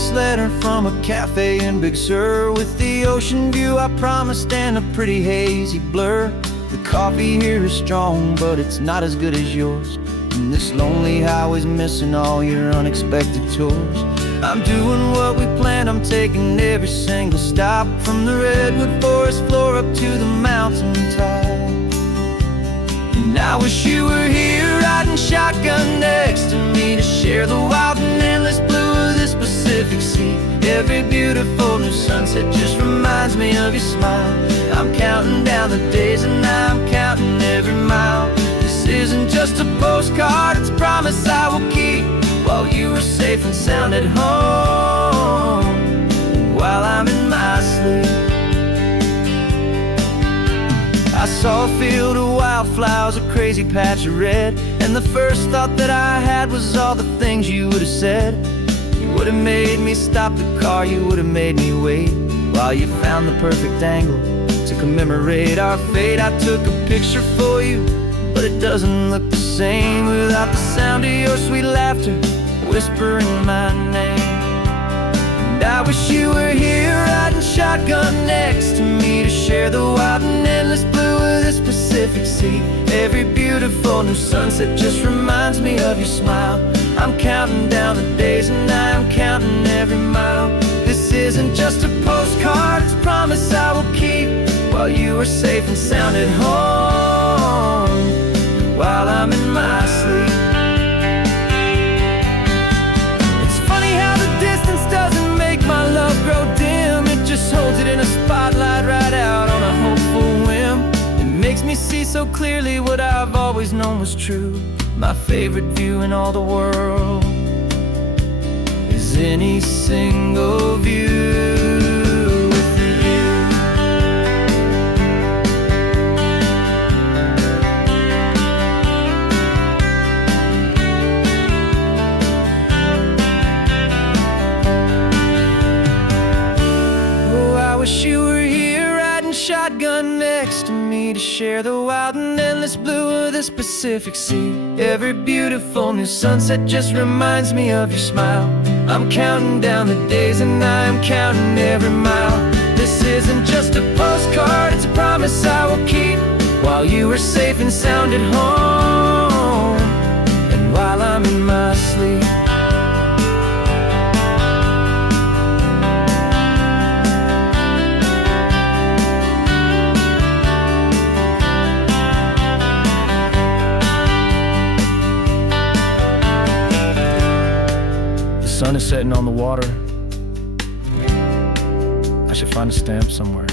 this letter from a cafe in Big Sur, with the ocean view I promised and a pretty hazy blur. The coffee here is strong, but it's not as good as yours, and this lonely highway's missing all your unexpected tours. I'm doing what we planned, I'm taking every single stop, from the redwood forest floor up to the mountain top. And I wish you were here riding shotgun next to me, to share the wild and endless blue of this Pacific Sea. Every beautiful new sunset just reminds me of your smile. I'm counting down the days and I'm counting every mile. This isn't just a postcard, it's a promise I will keep, while you are safe and sound at home, while I'm in my sleep. I saw a field of wildflowers, a crazy patch of red, and the first thought that I had was all the things you would have said. You would have made me stop the car, you would have made me wait, while you found the perfect angle to commemorate our fate. I took a picture for you, but it doesn't look the same without the sound of your sweet laughter whispering my name. And I wish you were here riding shotgun next to me, to share the wild and endless blue of this Pacific Sea. Every beautiful new sunset just reminds me of your smile. I'm counting down the days and I'm counting every mile. This isn't just a postcard, it's a promise I will keep, while you are safe and sound at home, while I'm in my sleep. It's funny how the distance doesn't make my love grow dim, it just holds it in a spotlight right out on a hopeful whim. It makes me see so clearly what I've always known was true. My favorite view in all the world is any single view with you. Oh, I wish you were here riding shotgun next to me, to share the wild and endless blue of this Pacific Sea. Every beautiful new sunset just reminds me of your smile. I'm counting down the days and I'm counting every mile. This isn't just a postcard, it's a promise I will keep, while you are safe and sound at home, and while I'm in my sleep. The sun is setting on the water. I should find a stamp somewhere.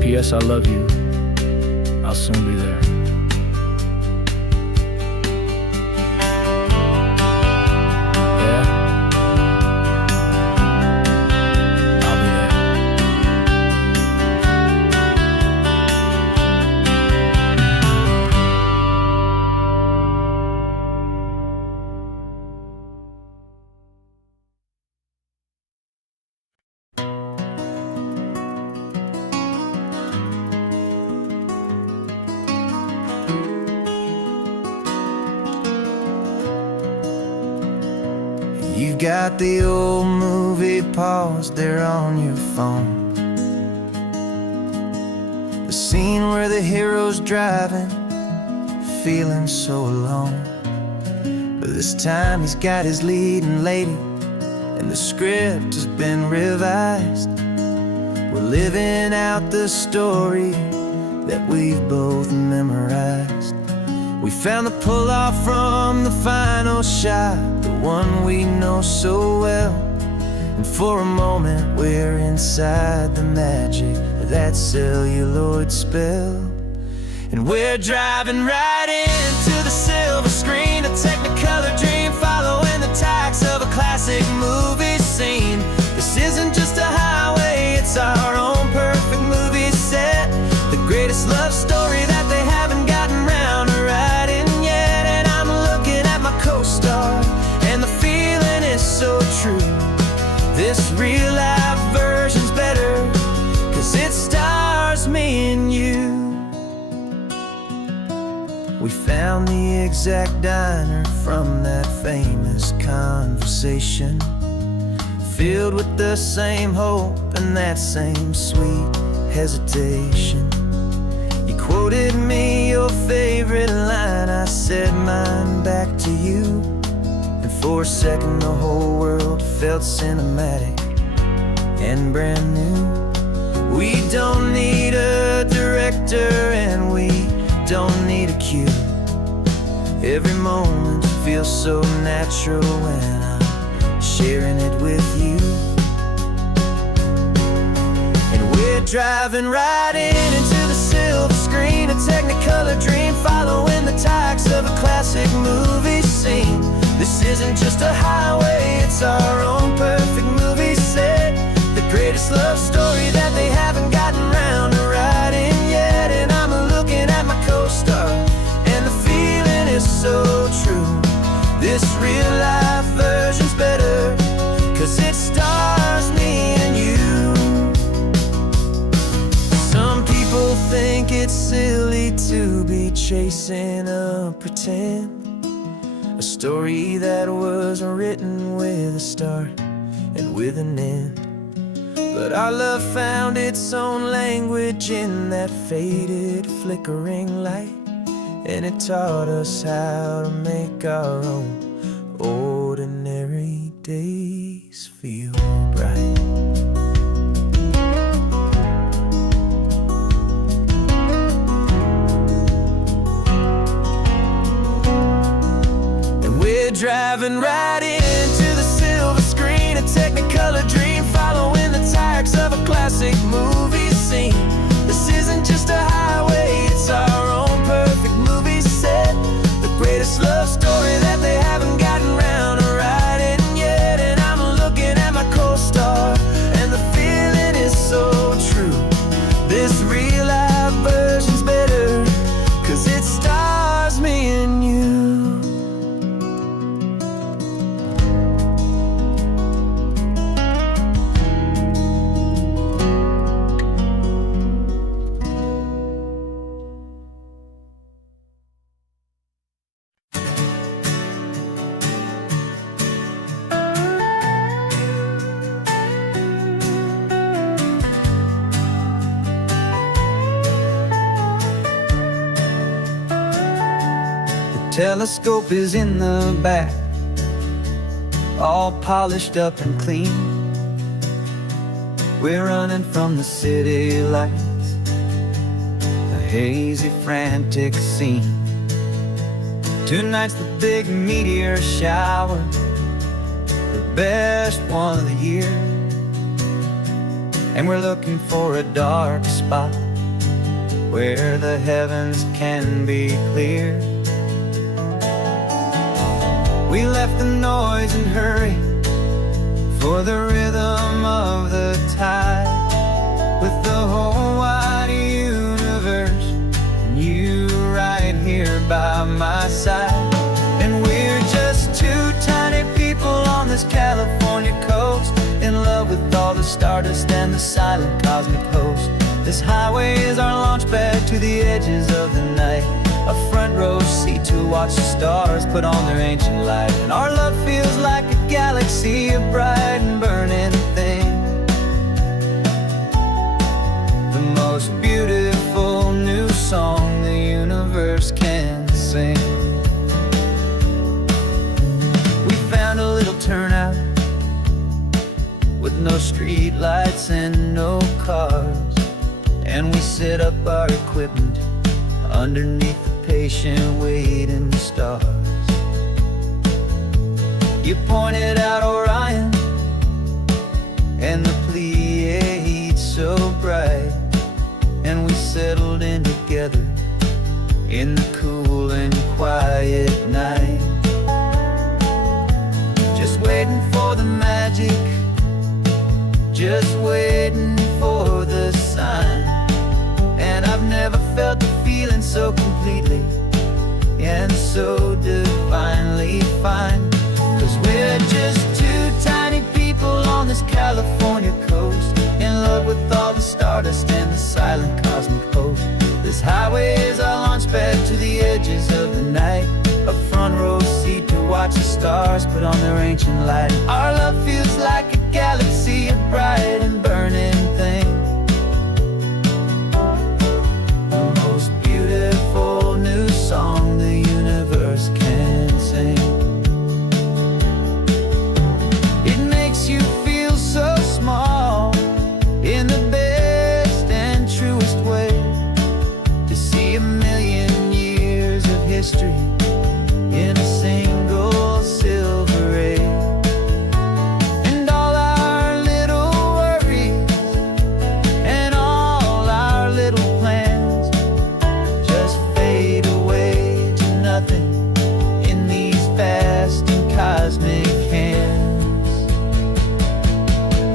P.S. I love you. I'll soon be there. Yeah? I'll be there. You've got the old movie paused there on your phone, the scene where the hero's driving, feeling so alone. But this time he's got his leading lady, and the script has been revised. We're living out the story that we've both memorized. We found the pull-off from the final shot, the one we know so well. And for a moment we're inside the magic of that celluloid spell. And we're driving right into the silver screen, a technicolor dream, following the tacks of a classic movie scene. This isn't just a highway, it's our own perfect movie set, the greatest love story that they haven't gotten round to writing yet. And I'm looking at my co-star, and the feeling is so true. This real life version's better, 'cause it stars me and you. We found the exact diner from that famous conversation. conversation, filled with the same hope and that same sweet hesitation. You quoted me your favorite line, I said mine back to you, and for a second the whole world felt cinematic and brand new. We don't need a director and we don't need a cue. Every moment feels so natural when I'm sharing it with you. And we're driving right into the silver screen, a technicolor dream, following the tacks of a classic movie scene. This isn't just a highway, it's our own perfect movie set, the greatest love story that they haven't gotten round to writing yet. And I'm looking at my co-star, and the feeling is so true. This real life version's better, 'cause it stars me and you. Some people think it's silly to be chasing a pretend, a story that was written with a start and with an end. But our love found its own language in that faded, flickering light, and it taught us how to make our own ordinary days feel bright. And we're driving right into the silver screen, a technicolor dream, following the tacks of a classic movie scene. This isn't just a highway, it's our own perfect movie set, the greatest love story that they haven't gotten round to writing yet. And I'm looking at my co-star, and the feeling is so true. This real life version's better, 'cause it stars me and you. Telescope is in the back, all polished up and clean. We're running from the city lights, a hazy, frantic scene. Tonight's the big meteor shower, the best one of the year. And we're looking for a dark spot where the heavens can be clear. We left the noise and hurry for the rhythm of the tide, with the whole wide universe and you right here by my side. And we're just two tiny people on this California coast, in love with all the stardust and the silent cosmic host. This highway is our launch pad to the edges of the night, a front row seat to watch the stars put on their ancient light. And our love feels like a galaxy, a bright and burning thing, the most beautiful new song the universe can sing. We found a little turnout with no street lights and no cars, and we set up our equipment underneath the patient waiting stars. You pointed out Orion and the Pleiades so bright, and we settled in together in the cool and quiet night, just waiting for the magic, just waiting for the sign. And I've never felt the feeling so completely and so divinely fine, 'cause we're just two tiny people on this California coast, in love with all the stardust and the silent cosmic host. This highway is our launch pad to the edges of the night, a front row seat to watch watch the stars put on their ancient light. Our love feels like a galaxy, a bright and burning thing. The most beautiful new song the universe can sing. It makes you feel so small in the best and truest way, to see 1,000,000 years of history in a single silver ray. And all our little worries and all our little plans just fade away to nothing in these vast and cosmic hands.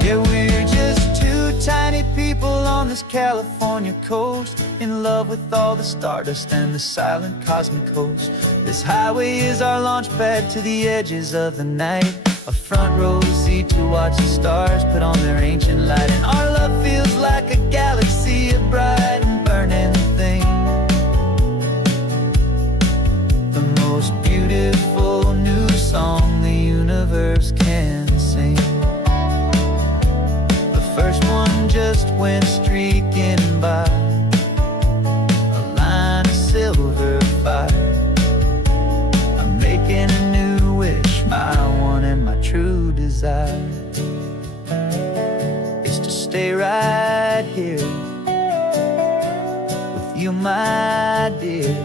Yeah, we're just two tiny people on this California coast, in love with all the stardust and the silent cosmic host. This highway is our launch pad to the edges of the night, a front row seat to watch the stars put on their ancient light. And our love feels like a galaxy, a bright and burning thing. The most beautiful new song the universe can sing. The first one just went streaking by, a line of silver fire. I'm making a new wish, my one and my true desire is to stay right here with you, my dear.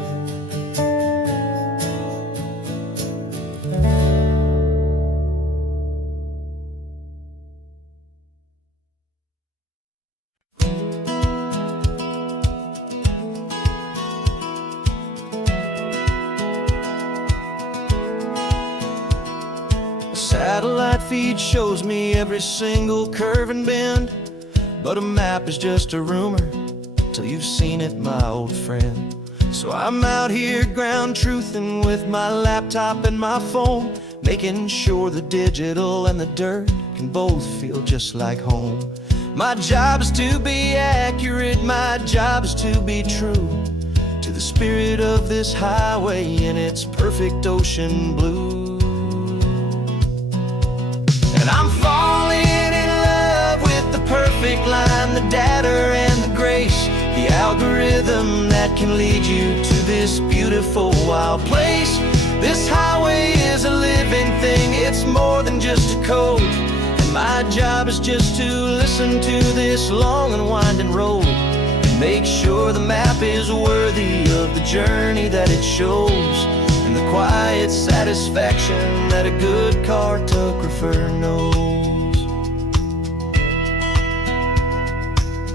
Satellite feed shows me every single curve and bend, but a map is just a rumor till you've seen it, my old friend. So I'm out here ground truthing with my laptop and my phone, making sure the digital and the dirt can both feel just like home. My job is to be accurate, my job is to be true to the spirit of this highway in its perfect ocean blue. And I'm falling in love with the perfect line, the data and the grace, the algorithm that can lead you to this beautiful wild place. This highway is a living thing, it's more than just a code. And my job is just to listen to this long and winding road and make sure the map is worthy of the journey that it shows, and the quiet satisfaction that a good cartographer knows.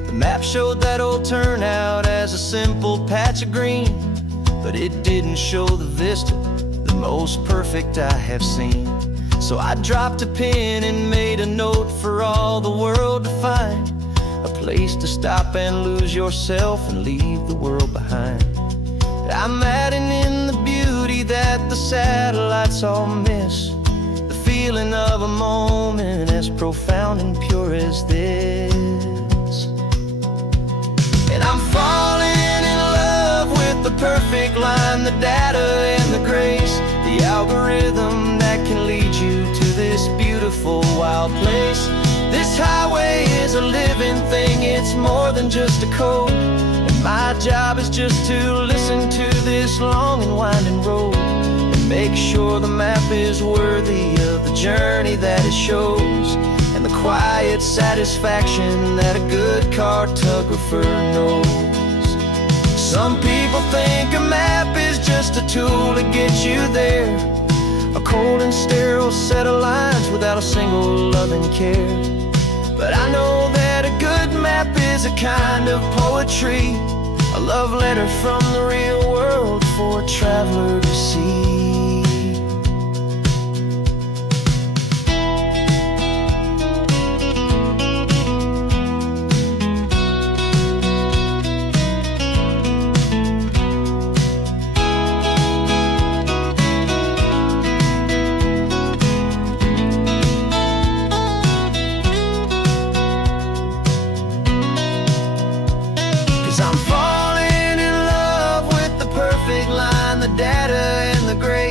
The map showed that old turnout as a simple patch of green, but it didn't show the vista, the most perfect I have seen. So I dropped a pin and made a note for all the world to find, a place to stop and lose yourself and leave the world behind. I'm adding in the beauty that the satellites all miss, the feeling of a moment as profound and pure as this. And I'm falling in love with the perfect line, the data and the grace, the algorithm that can lead you to this beautiful wild place. This highway is a living thing, it's more than just a code. My job is just to listen to this long and winding road and make sure the map is worthy of the journey that it shows, and the quiet satisfaction that a good cartographer knows. Some people think a map is just a tool to get you there, a cold and sterile set of lines without a single loving care. But I know that a good map is a kind of poetry, a love letter from the real world for a traveler to see. I'm falling in love with the perfect line, the data and the grace,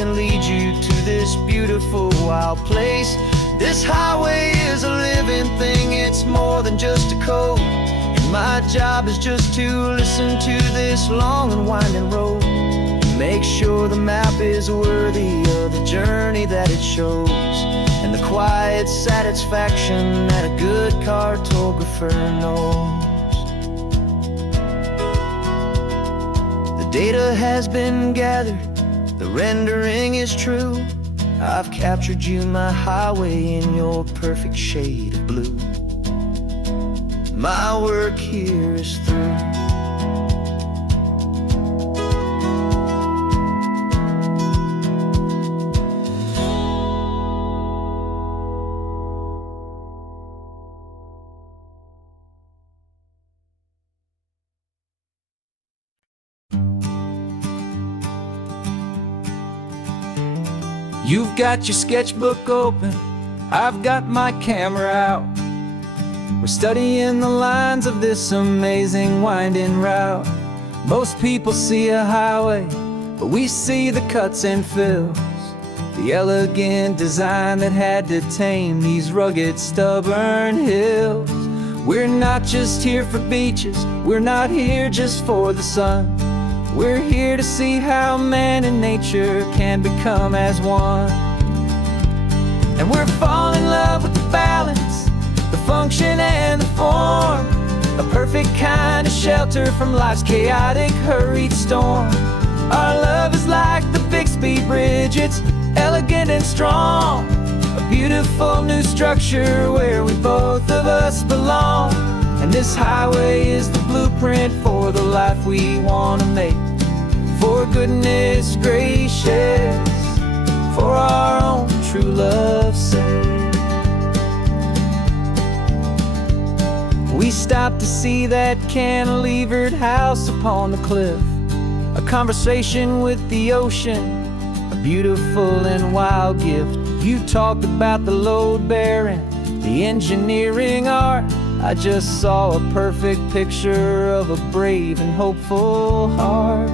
can lead you to this beautiful wild place. This highway is a living thing, it's more than just a code. And my job is just to listen to this long and winding road, and make sure the map is worthy of the journey that it shows, and the quiet satisfaction that a good cartographer knows. The data has been gathered, the rendering is true. I've captured you, my highway, in your perfect shade of blue. My work here is through. You've got your sketchbook open, I've got my camera out. We're studying the lines of this amazing winding route. Most people see a highway, but we see the cuts and fills, the elegant design that had to tame these rugged, stubborn hills. We're not just here for beaches, we're not here just for the sun. We're here to see how man and nature can become as one. And we're falling in love with the balance, the function and the form, a perfect kind of shelter from life's chaotic, hurried storm. Our love is like the Bixby Bridge, it's elegant and strong, a beautiful new structure where we both of us belong. And this highway is the blueprint for the life we want to make. For goodness gracious, for our own true love's sake. We stopped to see that cantilevered house upon the cliff, a conversation with the ocean, a beautiful and wild gift. You talked about the load bearing, the engineering art. I just saw a perfect picture of a brave and hopeful heart.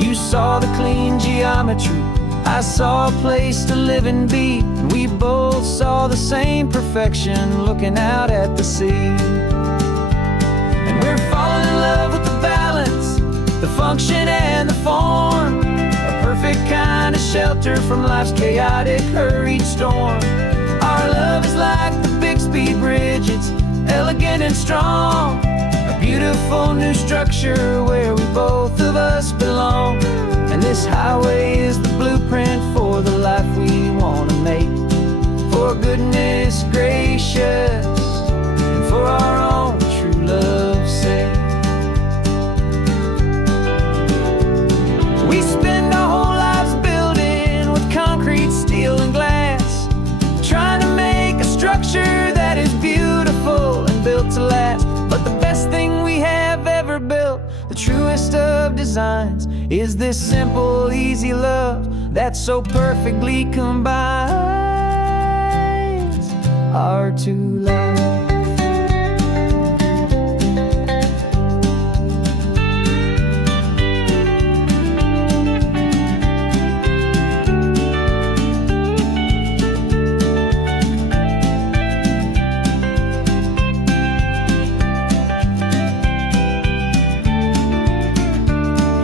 You saw the clean geometry, I saw a place to live and be, and we both saw the same perfection looking out at the sea. And we're falling in love with the balance, the function and the form, a perfect kind of shelter from life's chaotic, hurried storm. Our love is like the Bixby Bridge, it's elegant and strong, a beautiful new structure where we both of us belong. And this highway is the blueprint for the life we want to make. For goodness gracious, and for our own true love's sake. We spend our whole lives building with concrete, steel and glass, trying to make a structure that is beautiful and built to last. But the best thing we have ever built, the truest of designs, is this simple, easy love that so perfectly combines our two lives.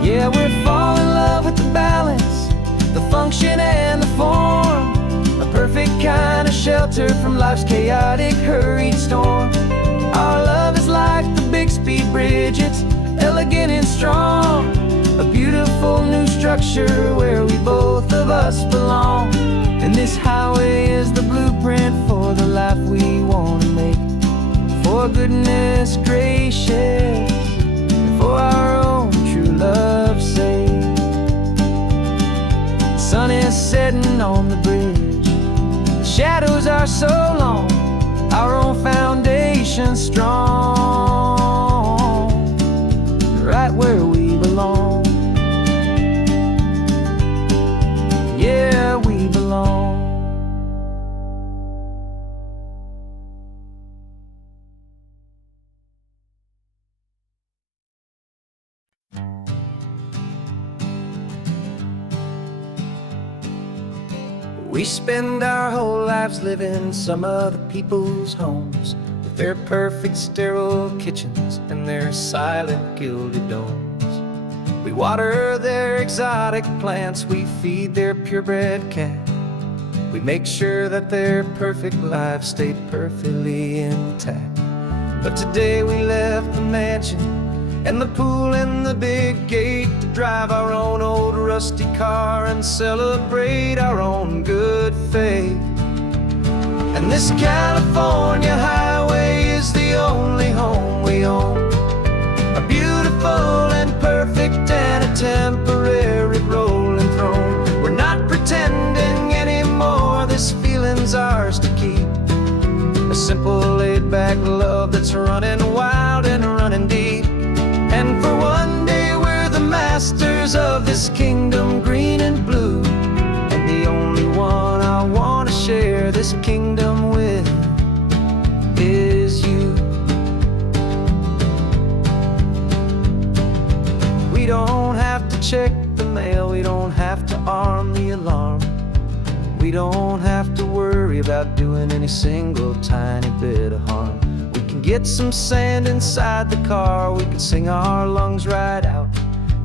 Yeah, we're falling in love with the balance, the function and the form, a perfect kind of shelter from life's chaotic, hurried storm. Our love is like the Bixby Bridge, it's elegant and strong, a beautiful new structure where we both of us belong. And this highway is the blueprint for the life we want to make. For goodness gracious, and for our own true love's sake. The sun is setting on the bridge, the shadows are so long, our own foundation strong, right where we belong. Yeah, we belong. We spend our whole lives living some other people's homes, with their perfect sterile kitchens and their silent gilded domes. We water their exotic plants, we feed their purebred cat. We make sure that their perfect lives stay perfectly intact. But today we left the mansion and the pool and the big gate to drive our own old rusty car and celebrate our own good faith. And this California highway is the only home we own, a beautiful and perfect and a temporary rolling throne. We're not pretending anymore, this feeling's ours to keep, a simple laid-back love that's running wild and running deep. And for one day we're the masters of this kingdom green and blue, and the only one I want to share this kingdom with is you. We don't have to check the mail, we don't have to arm the alarm, we don't have to worry about doing any single tiny bit of harm. We can get some sand inside the car, we can sing our lungs right out,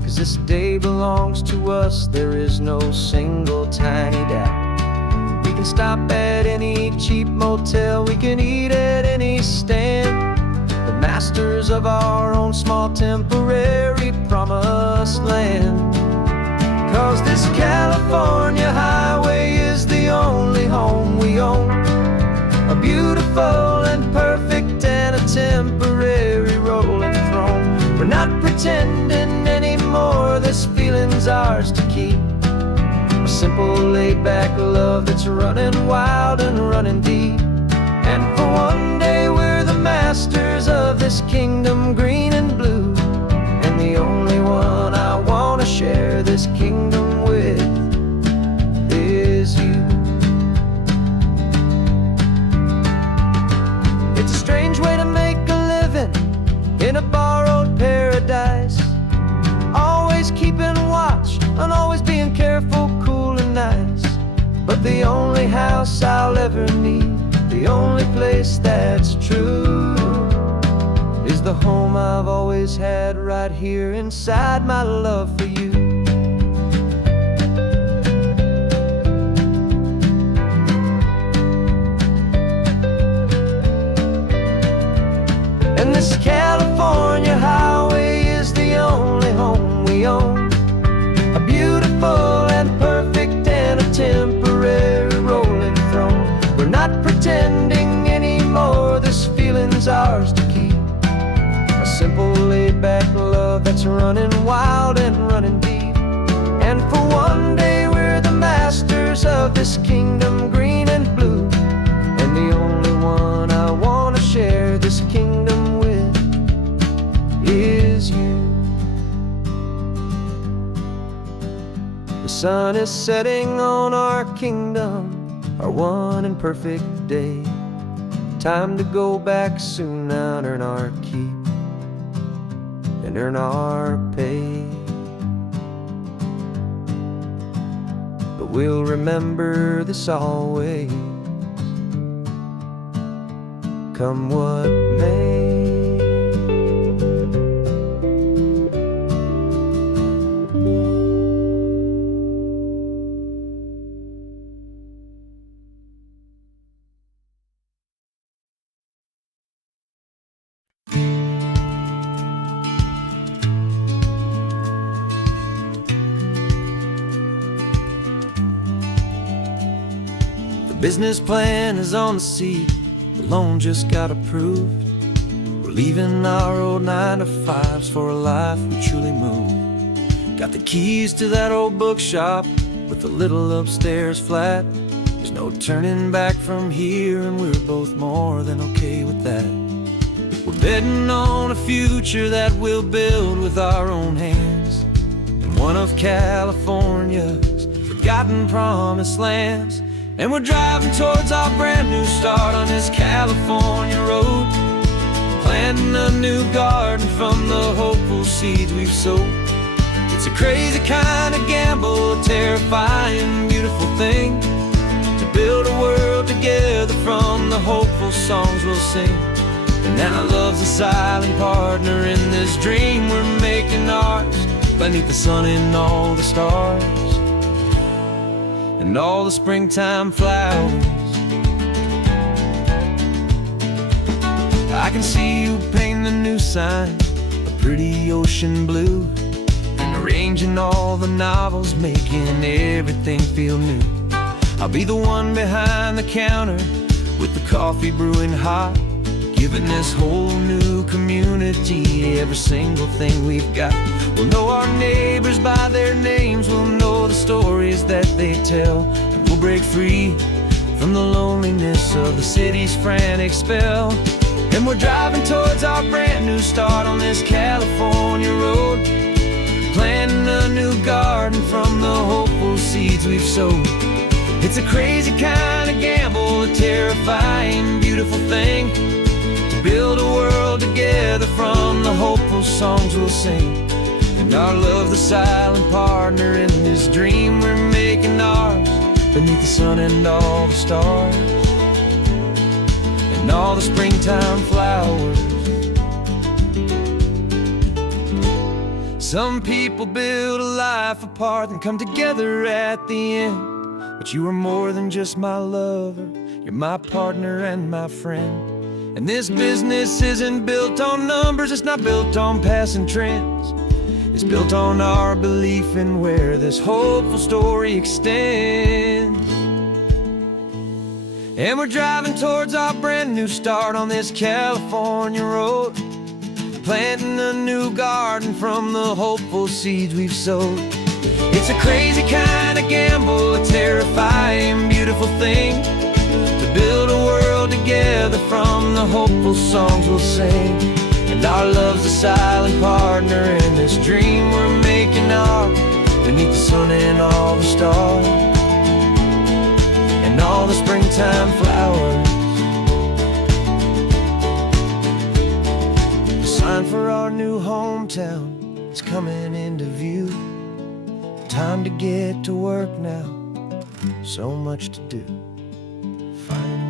'cause this day belongs to us, there is no single tiny doubt. We can stop at any cheap motel, we can eat at any stand, the masters of our own small temporary promised land. 'Cause this California highway is the only home we own, a beautiful and perfect and a temporary rolling throne. We're not pretending anymore, this feeling's ours to keep, a simple laid-back love that's running wild and running deep. And for one day we're the masters of this kingdom green and blue, and the only one I want to share this kingdom with is you. It's a strange way to make a living in a borrowed paradise, always keeping watch and always being careful, cool and nice. But the only house I'll ever need, the only place that's true, is the home I've always had right here inside my love for you. And this California highway is the only home we own, a beautiful and perfect and a temporary rolling throne. We're not pretending anymore, this feeling's ours to keep, a simple laid-back love that's running wild and running deep. And for one day we're the masters of this kingdom green and blue, and the only one I want to share this kingdom with is you. The sun is setting on our kingdom, our one and perfect day. Time to go back soon now and earn our keep and earn our pay. But we'll remember this always, come what may. Business plan is on the seat, the loan just got approved. We're leaving our old 9-to-5s for a life we truly move. Got the keys to that old bookshop with the little upstairs flat. There's no turning back from here, and we're both more than okay with that. We're betting on a future that we'll build with our own hands, in one of California's forgotten promised lands. And we're driving towards our brand new start on this California road, planting a new garden from the hopeful seeds we've sowed. It's a crazy kind of gamble, a terrifying, beautiful thing. songs we'll sing. And our love's a silent partner in this dream we're making ours, beneath the sun and all the stars and all the springtime flowers. I can see you painting a new sign, a pretty ocean blue, and arranging all the novels, making everything feel new. I'll be the one behind the counter with the coffee brewing hot, giving this whole new community every single thing we've got. We'll know our neighbors by their names, we'll know the stories that they tell, and we'll break free from the loneliness of the city's frantic spell. And we're driving towards our brand new start on this California road, planting a new garden from the hopeful seeds we've sowed. It's a crazy kind of gamble, a terrifying, beautiful thing, to build a world together from the hopeful songs we'll sing. And our love's the silent partner in this dream we're making ours, beneath the sun and all the stars and all the springtime flowers. Some people build a life apart and come together at the end, but you are more than just my lover, you're my partner and my friend. And this business isn't built on numbers, it's not built on passing trends, it's built on our belief in where this hopeful story extends. And we're driving towards our brand new start on this California road, planting a new garden from the hopeful seeds we've sowed. It's a crazy kind of gamble, a terrifying, beautiful thing, to build a world together from the hopeful songs we'll sing. And our love's a silent partner in this dream we're making ours, beneath the sun and all the stars and all the springtime flowers. The sign for our new hometown is coming into view. Time to get to work now, so much to do. Finding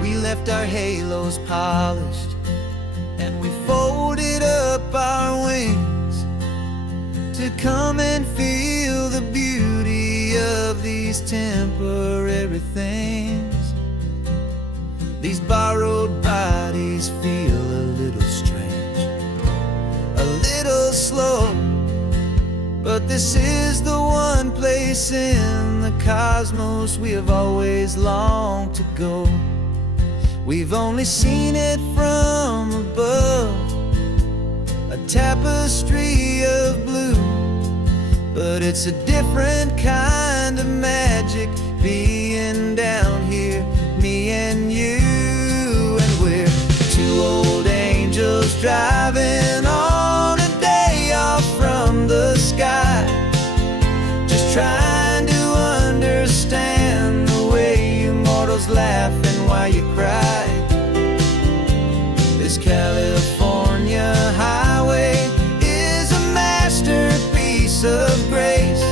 we left our halos polished, and we folded up our wings to come and feel the beauty of these temporary things. These borrowed bodies feel a little strange, a little slow, but this is the one place in the cosmos we have always longed to go. We've only seen it from above, a tapestry of blue, but it's a different kind of magic being down here, me and you. And we're two old angels driving on a day off from the sky, just trying to understand the way you mortals laugh and why you cry. This California highway is a masterpiece of grace,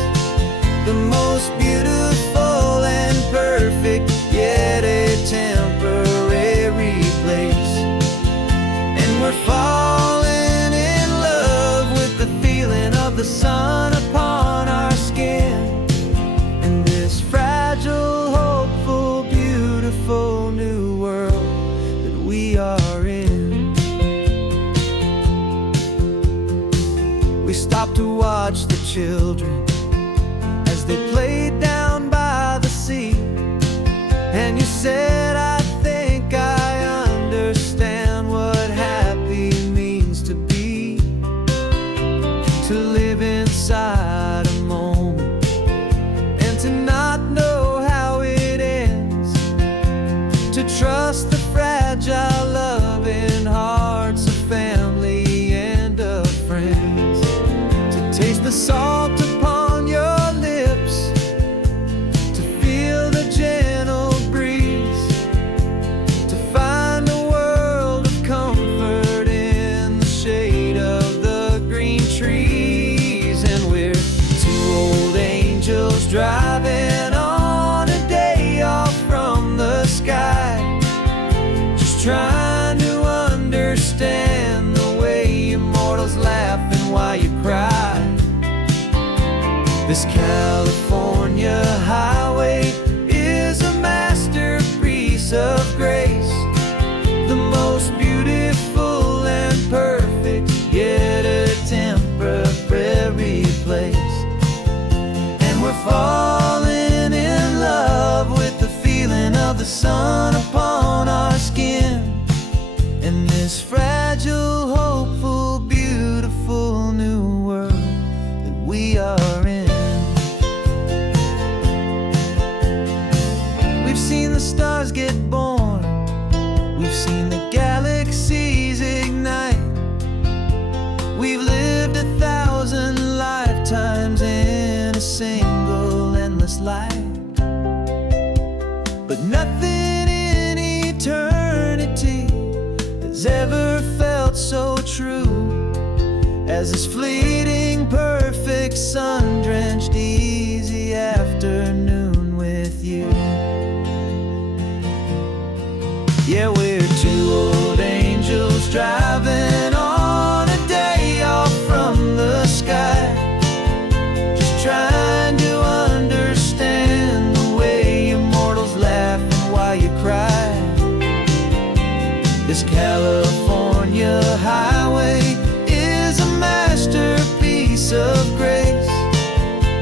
the most beautiful and perfect, yet a temporary place. And we're falling in love with the feeling of the sun upon our skin, in this fragile, hopeful, beautiful new world that we are in. We stopped to watch the children as they played down by the sea, and you said, I think I understand what happy means to be, to live inside a moment and to not know how it ends, to trust the fragile loving hearts of family and of friends, to taste the salt This California highway is a masterpiece of grace, the most beautiful and perfect, yet a temporary place. And we're falling in love with the feeling of the sun upon our skin, in this fragile, hopeful, beautiful new world that we are in. We've seen the stars get born, we've seen the galaxies ignite, we've lived 1,000 lifetimes in a single endless life. But nothing in eternity has ever felt so true as this fleeting, perfect, sun-drenched, easy afternoon with you. Yeah, we're two old angels driving on a day off from the sky, just trying to understand the way immortals laugh and why you cry. This California highway is a masterpiece of grace,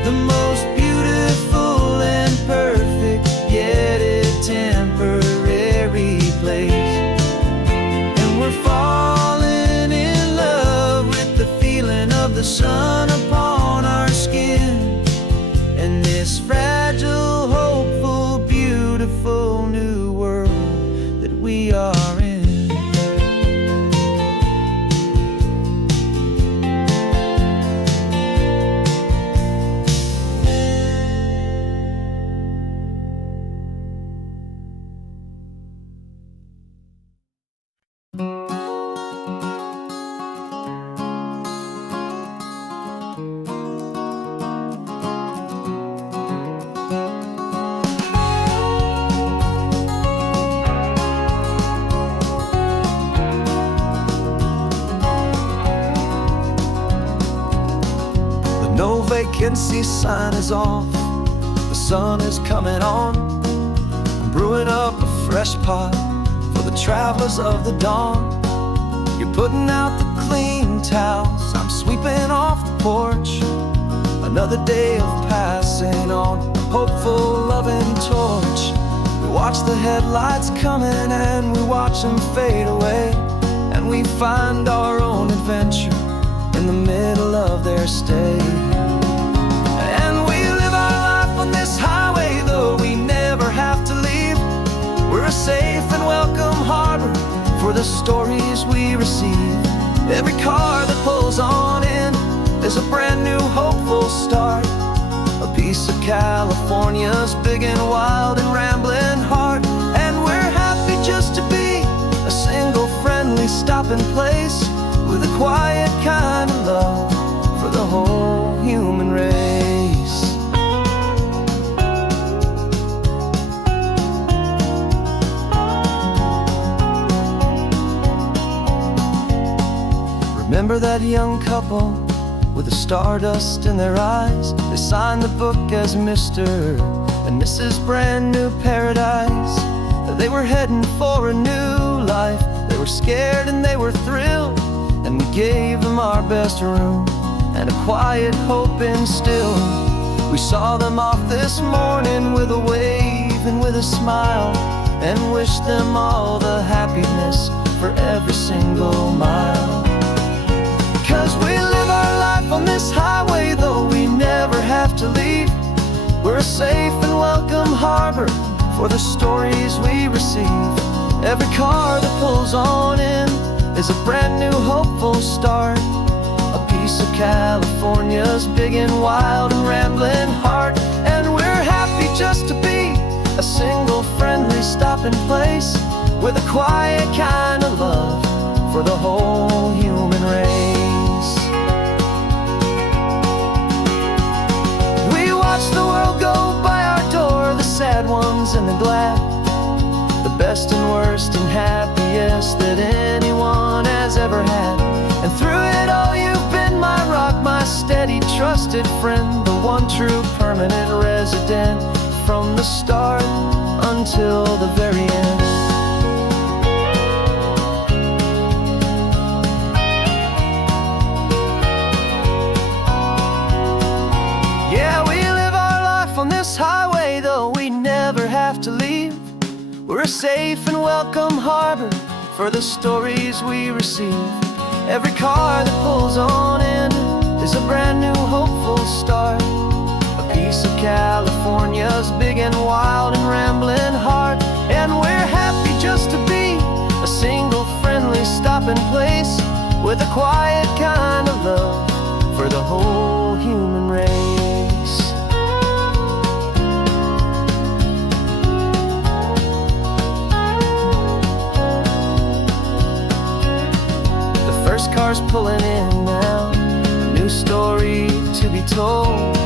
the most beautiful and perfect, yet a temporary place. And we're falling in love with the feeling of the sun upon our skin, and this fragile, hopeful, beautiful new world that we are in. No vacancy sign is off, the sun is coming on. I'm brewing up a fresh pot for the travelers of the dawn. You're putting out the clean towels, I'm sweeping off the porch. Another day of passing on, a hopeful, loving torch. We watch the headlights coming and we watch them fade away, and we find our own adventure in the middle of their stay. And we live our life on this highway, though we never have to leave. We're a safe and welcome harbor for the stories we receive. Every car that pulls on in is a brand new hopeful start, a piece of California's big and wild and rambling heart. And we're happy just to be a single friendly stopping place, with a quiet kind of love for the whole human race. Remember that young couple with the stardust in their eyes? They signed the book as Mr. and Mrs. Brand New Paradise. They were heading for a new life. They were scared and they were thrilled, and we gave them our best room and a quiet hope instilled. We saw them off this morning with a wave and with a smile, and wished them all the happiness for every single mile. 'Cause we live our life on this highway, though we never have to leave. We're a safe and welcome harbor for the stories we receive. Every car that pulls on in is a brand new hopeful start, a piece of California's big and wild and rambling heart. And we're happy just to be a single friendly stopping place, with a quiet kind of love for the whole human race. We watch the world go by our door, the sad ones and the glad, the best and worst and happiest that anyone has ever had. And through it all you've been my rock, my steady, trusted friend, the one true permanent resident, from the start until the very end. Yeah, we live our life on this highway, though we never have to leave. We're a safe and welcome harbor for the stories we receive. Every car that pulls on in is a brand new hopeful start, a piece of California's big and wild and rambling heart. And we're happy just to be a single friendly stopping place, with a quiet kind of love for the whole human race. First car's pulling in now, a new story to be told.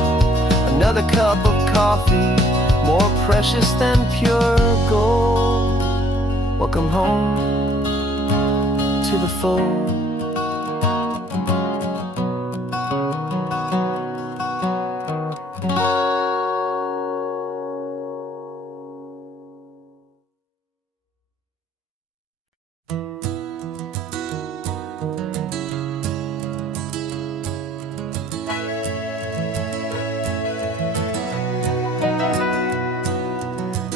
Another cup of coffee, more precious than pure gold. Welcome home to the fold.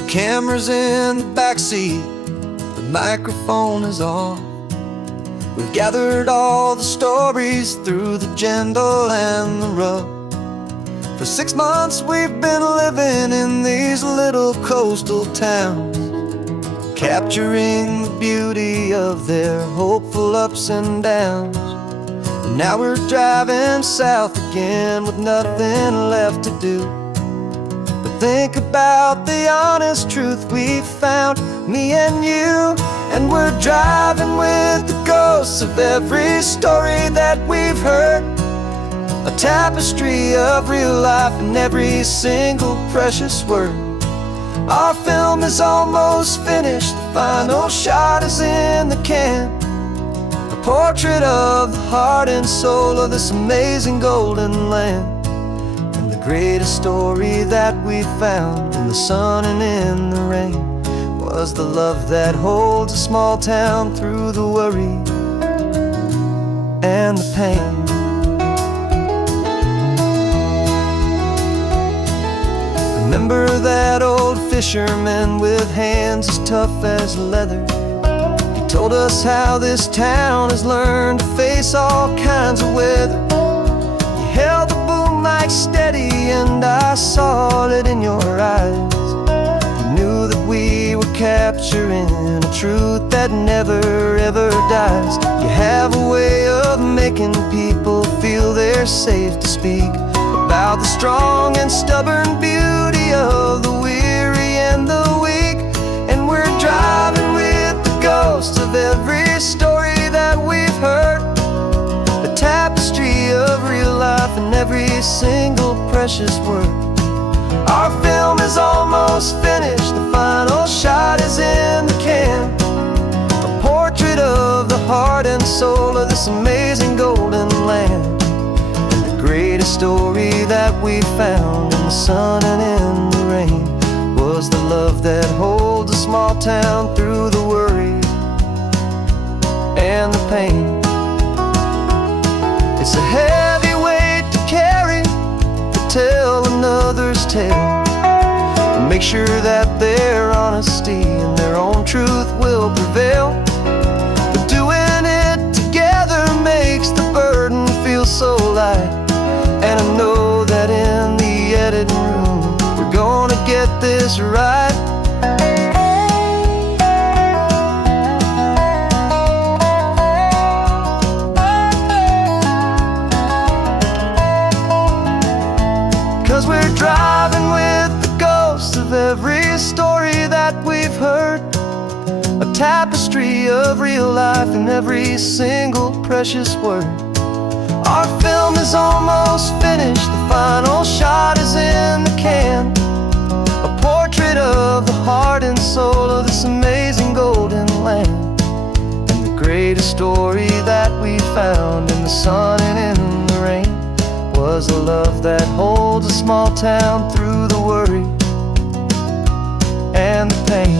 Camera's in the backseat, the microphone is on. We've gathered all the stories through the gentle and the rough. For 6 months we've been living in these little coastal towns, capturing the beauty of their hopeful ups and downs. And now we're driving south again with nothing left to do. Think about the honest truth we found, me and you. And we're driving with the ghosts of every story that we've heard, a tapestry of real life and every single precious word. Our film is almost finished, the final shot is in the can, a portrait of the heart and soul of this amazing golden land. Greatest story that we found in the sun and in the rain was the love that holds a small town through the worry and the pain. Remember that old fisherman with hands as tough as leather? He told us how this town has learned to face all kinds of weather. You held the boom mic steady and I saw it in your eyes. You knew that we were capturing a truth that never ever dies. You have a way of making people feel they're safe to speak about the strong and stubborn beauty of the weary and the weak. And we're driving with the ghosts of every story that we've heard, the tapestry of real life and every single precious word. Our film is almost finished, the final shot is in the can, a portrait of the heart and soul of this amazing golden land. And the greatest story that we found in the sun and in the rain was the love that holds a small town through the worry and the pain. It's a heavy weight to carry, to tell another's tale, and make sure that their honesty and their own truth will prevail. But doing it together makes the burden feel so light. And I know that in the editing room we're gonna get this right. We're driving with the ghosts of every story that we've heard, a tapestry of real life and every single precious word. Our film is almost finished, the final shot is in the can, a portrait of the heart and soul of this amazing golden land. And the greatest story that we found in the sun and in the rain was was a love that holds a small town through the worry and the pain.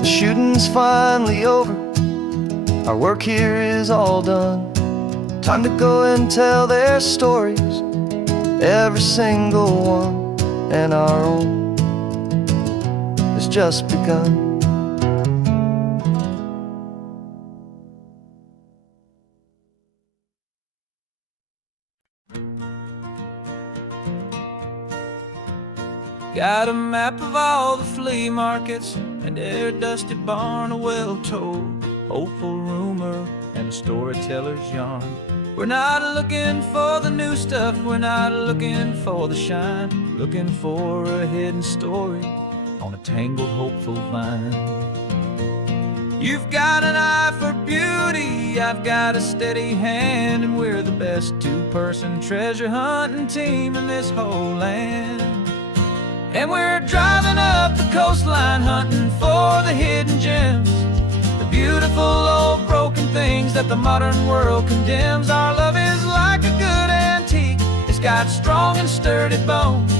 The shooting's finally over, our work here is all done. Time to go and tell their stories, every single one, and our own has just begun. Got a map of all the flea markets and their dusty barn, a well-told, hopeful rumor, and a storyteller's yarn. We're not looking for the new stuff, we're not looking for the shine, looking for a hidden story on a tangled, hopeful vine. You've got an eye for beauty, I've got a steady hand, and we're the best two-person treasure hunting team in this whole land. And we're driving up the coastline hunting for the hidden gems, the beautiful old broken things that the modern world condemns. Our love is like a good antique, it's got strong and sturdy bones,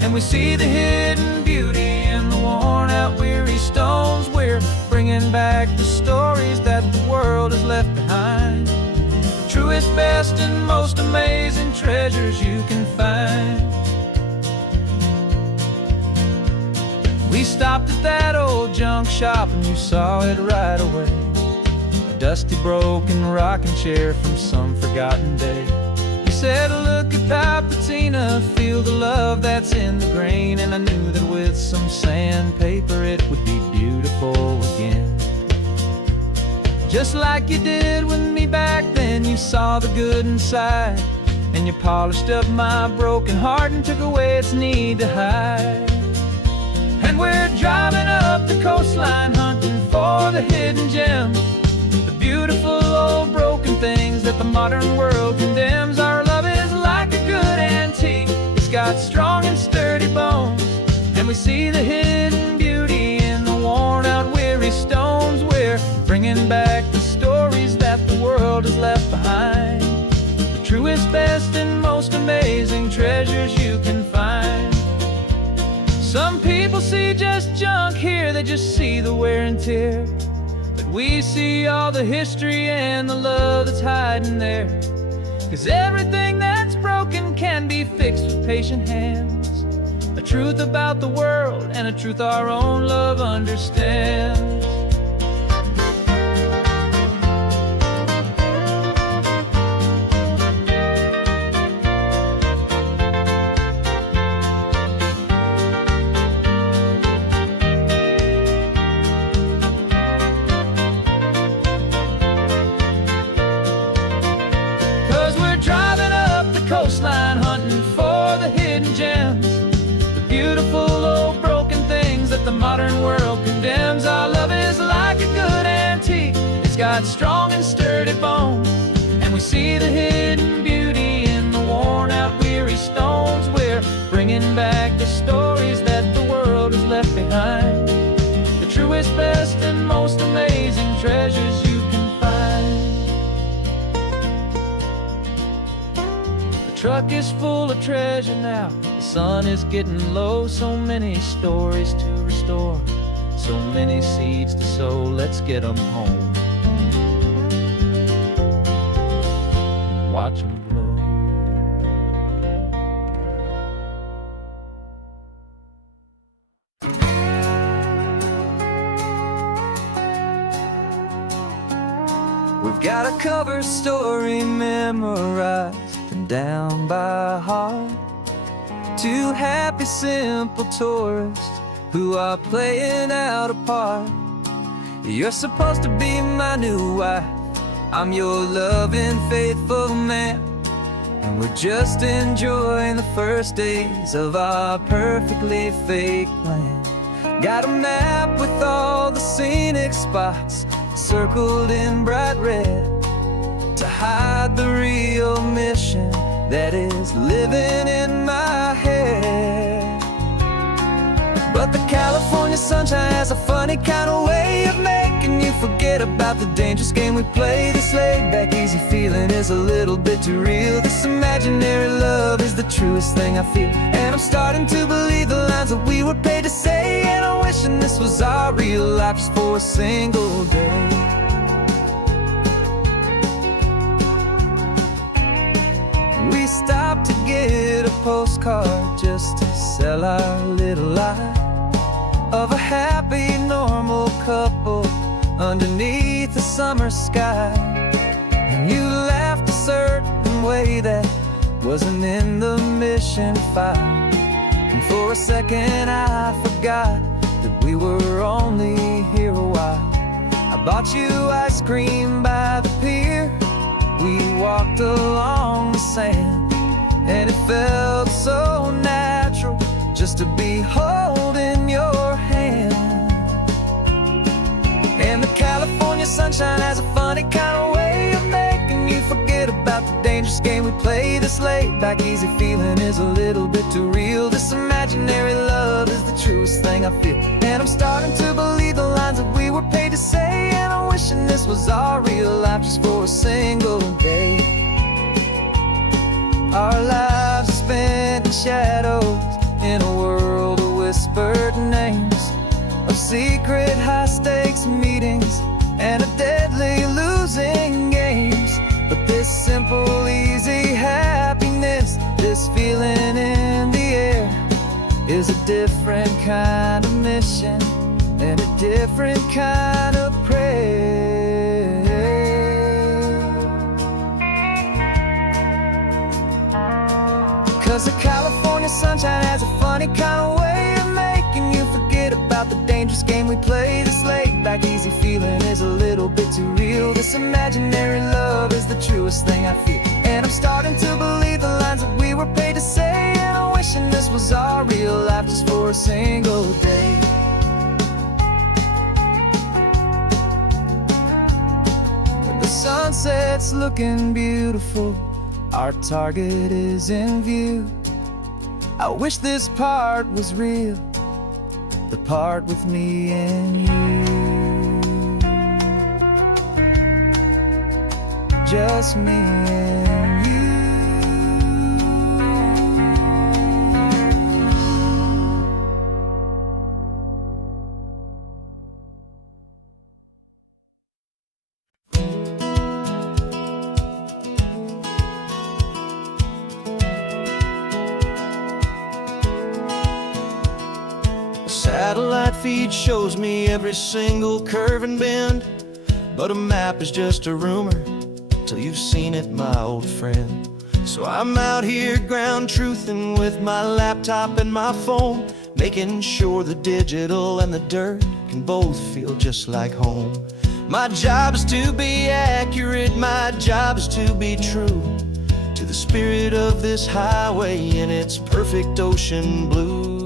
and we see the hidden beauty in the worn out weary stones. We're bringing back the stories that the world has left behind, the truest, best, and most amazing treasures you can find. We stopped at that old junk shop and you saw it right away, a dusty, broken rocking chair from some forgotten day. You said, look at that patina, feel the love that's in the grain, and I knew that with some sandpaper it would be beautiful again. Just like you did with me back then, you saw the good inside, and you polished up my broken heart and took away its need to hide. And we're driving up the coastline hunting for the hidden gems, the beautiful old broken things that the modern world condemns. Our love is like a good antique, it's got strong and sturdy bones, and we see the hidden beauty in the worn out weary stones. We're bringing back the stories that the world has left behind, the truest, best, and most amazing treasures you can find. Some people see just junk here, they just see the wear and tear, but we see all the history and the love that's hiding there. 'Cause everything that's broken can be fixed with patient hands, a truth about the world and a truth our own love understands. 'Cause we're driving up the coastline hunting for the hidden gems, the beautiful old broken things that the modern world condemns. Our love is like a good antique, it's got strong and sturdy bones, and we see the hidden beauty in the worn out weary stones. We're bringing back the stories that the world has left behind, the truest, best, and most amazing treasures you can find. The truck is full of treasure now, the sun is getting low, so many stories to restore, so many seeds to sow. Let's get them home, watch them blow. We've got a cover story memorized and down by heart, two happy, simple tourists who are playing out a part. You're supposed to be my new wife, I'm your loving, faithful man, and we're just enjoying the first days of our perfectly fake plan. Got a map with all the scenic spots circled in bright red to hide the real mission that is living in my head. But the California California sunshine has a funny kind of way of making you forget about the dangerous game we play. This laid-back, easy feeling is a little bit too real. This imaginary love is the truest thing I feel. And I'm starting to believe the lines that we were paid to say. And I'm wishing this was our real life just for a single day. We stopped to get a postcard just to sell our little lie of a happy, normal couple underneath the summer sky. And you laughed a certain way that wasn't in the mission file. And for a second I forgot that we were only here a while. I bought you ice cream by the pier. We walked along the sand, and it felt so natural just to be holding your hand. And the California sunshine has a funny kind of way of making you forget about the dangerous game we play. This laid-back, easy feeling is a little bit too real. This imaginary love is the truest thing I feel. And I'm starting to believe the lines that we were paid to say. And I'm wishing this was our real life just for a single day. Our lives are spent in shadows, in a world of whispered names, of secret high-stakes meetings and of deadly losing games. But this simple, easy happiness, this feeling in the air, is a different kind of mission and a different kind of prayer. 'Cause the California sunshine has a funny kind of way of making you forget about the dangerous game we play. This laid-back, easy feeling is a little bit too real. This imaginary love is the truest thing I feel. And I'm starting to believe the lines that we were paid to say. And I'm wishing this was our real life just for a single day. When the sunset's looking beautiful, our target is in view. I wish this part was real, the part with me and you. Just me and you. Satellite feed shows me every single curve and bend, but a map is just a rumor till you've seen it, my old friend. So I'm out here ground truthing with my laptop and my phone, making sure the digital and the dirt can both feel just like home. My job is to be accurate, my job is to be true to the spirit of this highway in its perfect ocean blue.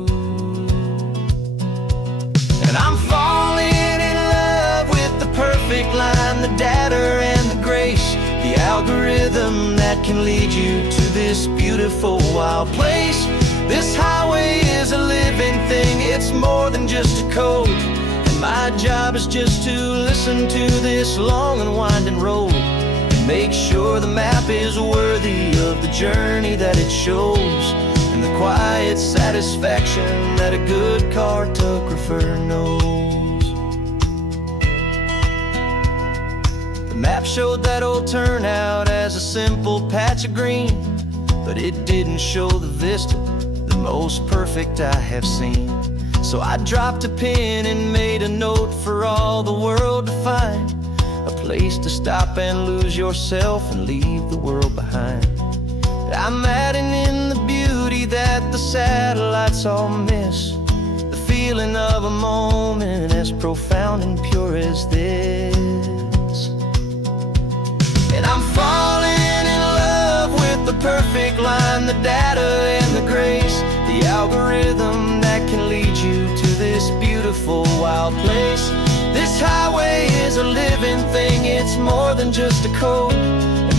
I'm falling in love with the perfect line, the data and the grace, the algorithm that can lead you to this beautiful wild place. This highway is a living thing, it's more than just a code. And my job is just to listen to this long and winding road and make sure the map is worthy of the journey that it shows, and the quiet satisfaction that a good cartographer knows. The map showed that old turnout as a simple patch of green, but it didn't show the vista, the most perfect I have seen. So I dropped a pin and made a note for all the world to find, a place to stop and lose yourself and leave the world behind. I'm adding in the beauty that the satellites all miss, the feeling of a moment as profound and pure as this. And I'm falling in love with the perfect line, the data and the grace, the algorithm that can lead you to this beautiful wild place. This highway is a living thing, it's more than just a code.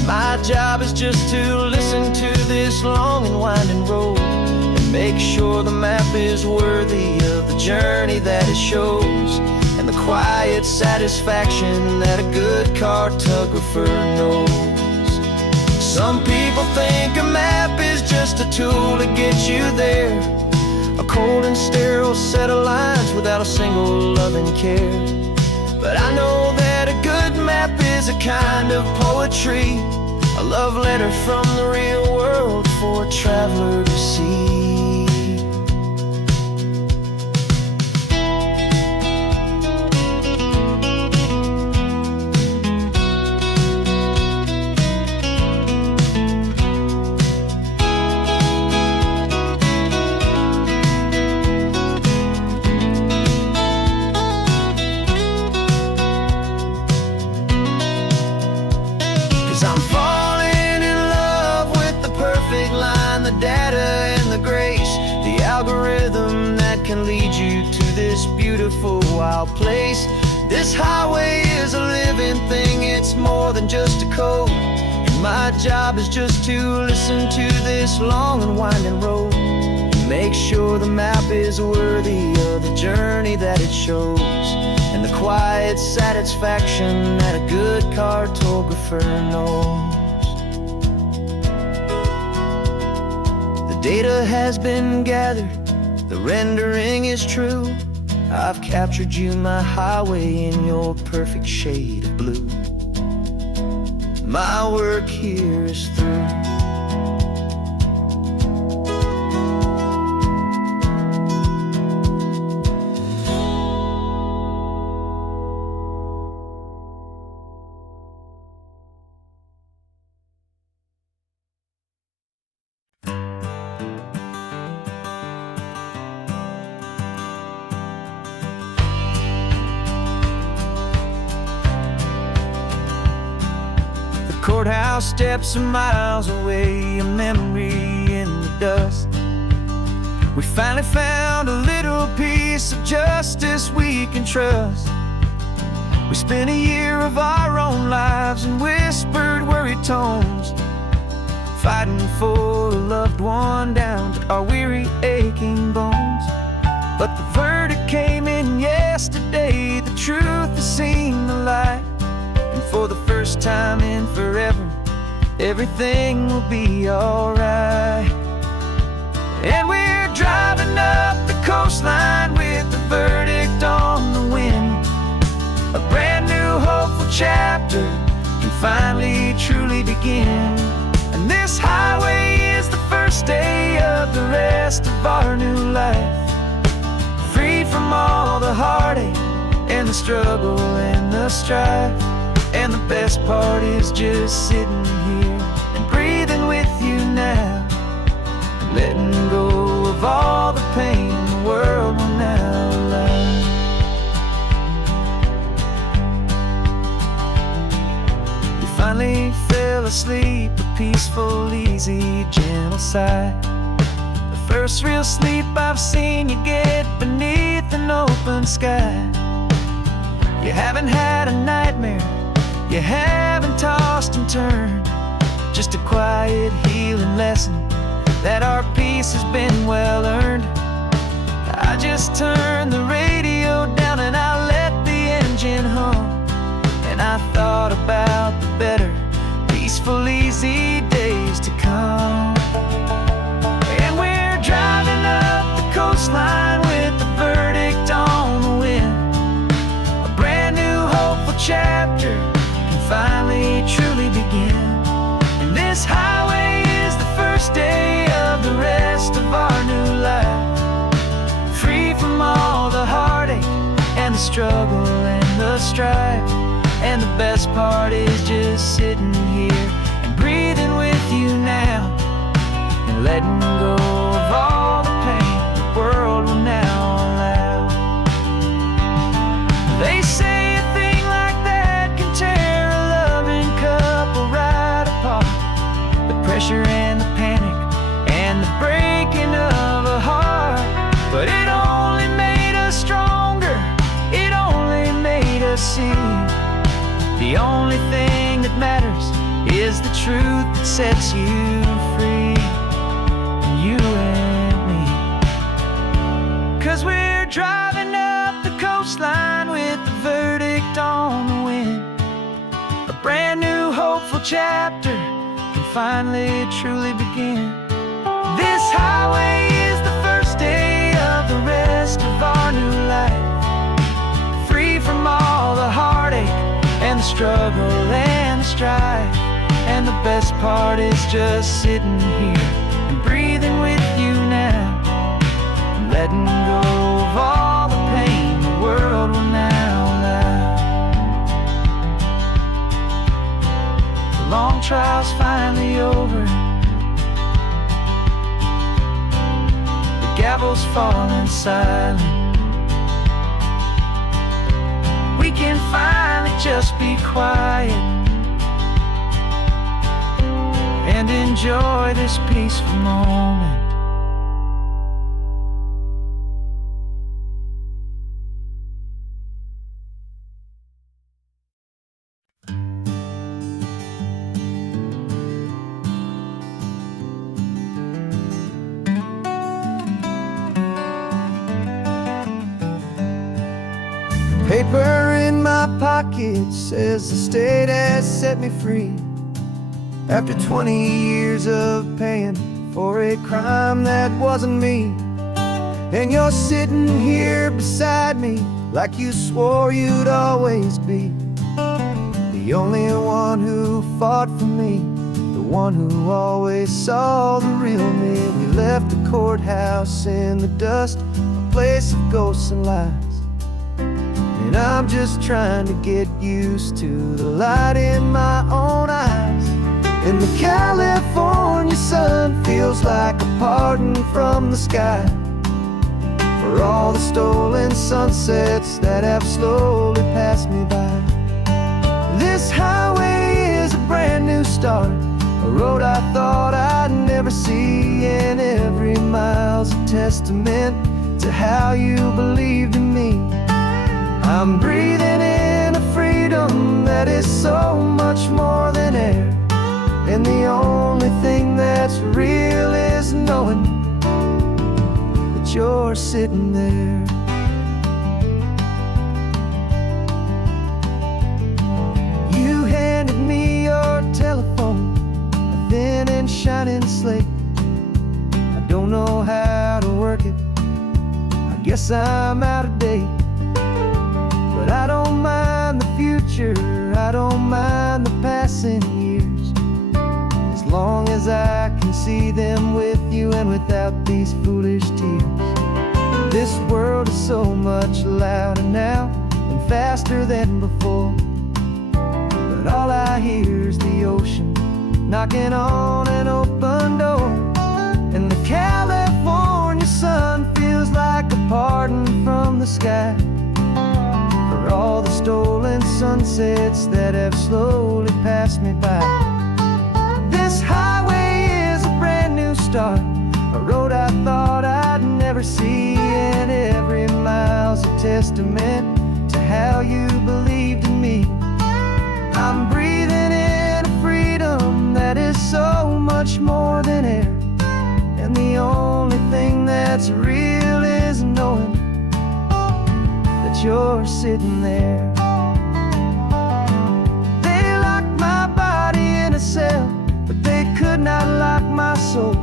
My job is just to listen to this long and winding road and Make sure the map is worthy of the journey that it shows, and the quiet satisfaction that a good cartographer knows. Some people think a map is just a tool to get you there, a cold and sterile set of lines without a single loving care. But I know that a good map is a kind of poetry, a love letter from the real world for a traveler to see. 'Cause I'm falling in love with the perfect line, the data and the grace, the algorithm that can lead you to this beautiful wild place. This highway is a living thing, it's more than just a code, and my job is just to listen to this long and winding road, and make sure the map is worthy of the journey that it shows, and the quiet satisfaction that a good cartographer knows. The data has been gathered, the rendering is true. I've captured you, my highway, in your perfect shade of blue. My work here is through. Courthouse steps are miles away, a memory in the dust. We finally found a little piece of justice we can trust. We spent a year of our own lives in whispered, worried tones, fighting for a loved one down to our weary, aching bones. But the verdict came in yesterday, the truth has seen the light. And for the first time in forever, everything will be alright. And we're driving up the coastline with the verdict on the wind. A brand new hopeful chapter can finally truly begin. And this highway is the first day of the rest of our new life, free from all the heartache and the struggle and the strife. And the best part is just sitting here and breathing with you now, letting go of all the pain the world will now allow. You finally fell asleep, a peaceful, easy, gentle sigh. The first real sleep I've seen you get beneath an open sky. You haven't had a nightmare, you haven't tossed and turned, just a quiet healing lesson that our peace has been well earned. I just turned the radio down and I let the engine hum, and I thought about the better, peaceful, easy days to come. And we're driving up the coastline with the verdict on the wind. A brand new hopeful chapter finally truly begin. And this highway is the first day of the rest of our new life, free from all the heartache and the struggle and the strife. And the best part is just sitting here and breathing with you now, and letting go of all the pain the world will now allow. They say pressure and the panic and the breaking of a heart, but it only made us stronger, it only made us see the only thing that matters is the truth that sets you free, you and me. chapter can finally truly begin. This highway is the first day of the rest of our new life, free from all the heartache and the struggle and the strife. And the best part is just sitting here and breathing with you now, and letting go of all the pain the world will now allow. The long trial's finally over, the gavel's falling silent. We can finally just be quiet and enjoy this peaceful moment. Paper in my pocket says the state has set me free, after 20 years of paying for a crime that wasn't me. And you're sitting here beside me like you swore you'd always be, the only one who fought for me, the one who always saw the real me. We left the courthouse in the dust, a place of ghosts and lies, and I'm just trying to get used to the light in my own eyes. And the California sun feels like a pardon from the sky for all the stolen sunsets that have slowly passed me by. This highway is a brand new start, a road I thought I'd never see, and every mile's a testament to how you believed in me. I'm breathing in a freedom that is so much more than air, and the only thing that's real is knowing that you're sitting there. You handed me your telephone, a thin and shining slate. I don't know how to work it, I guess I'm out of date. But I don't mind the future, I don't mind the passing years, as long as I can see them with you and without these foolish tears. This world is so much louder now and faster than before, but all I hear is the ocean knocking on an open door. And the California sun feels like a pardon from the sky for all the stolen sunsets that have slowly passed me by. This highway is a brand new start, a road I thought I'd never see, and every mile's a testament to how you believed in me. I'm breathing in a freedom that is so much more than air, and the only thing that's real is knowing that you're sitting there. They locked my body in a cell, but they could not lock my soul,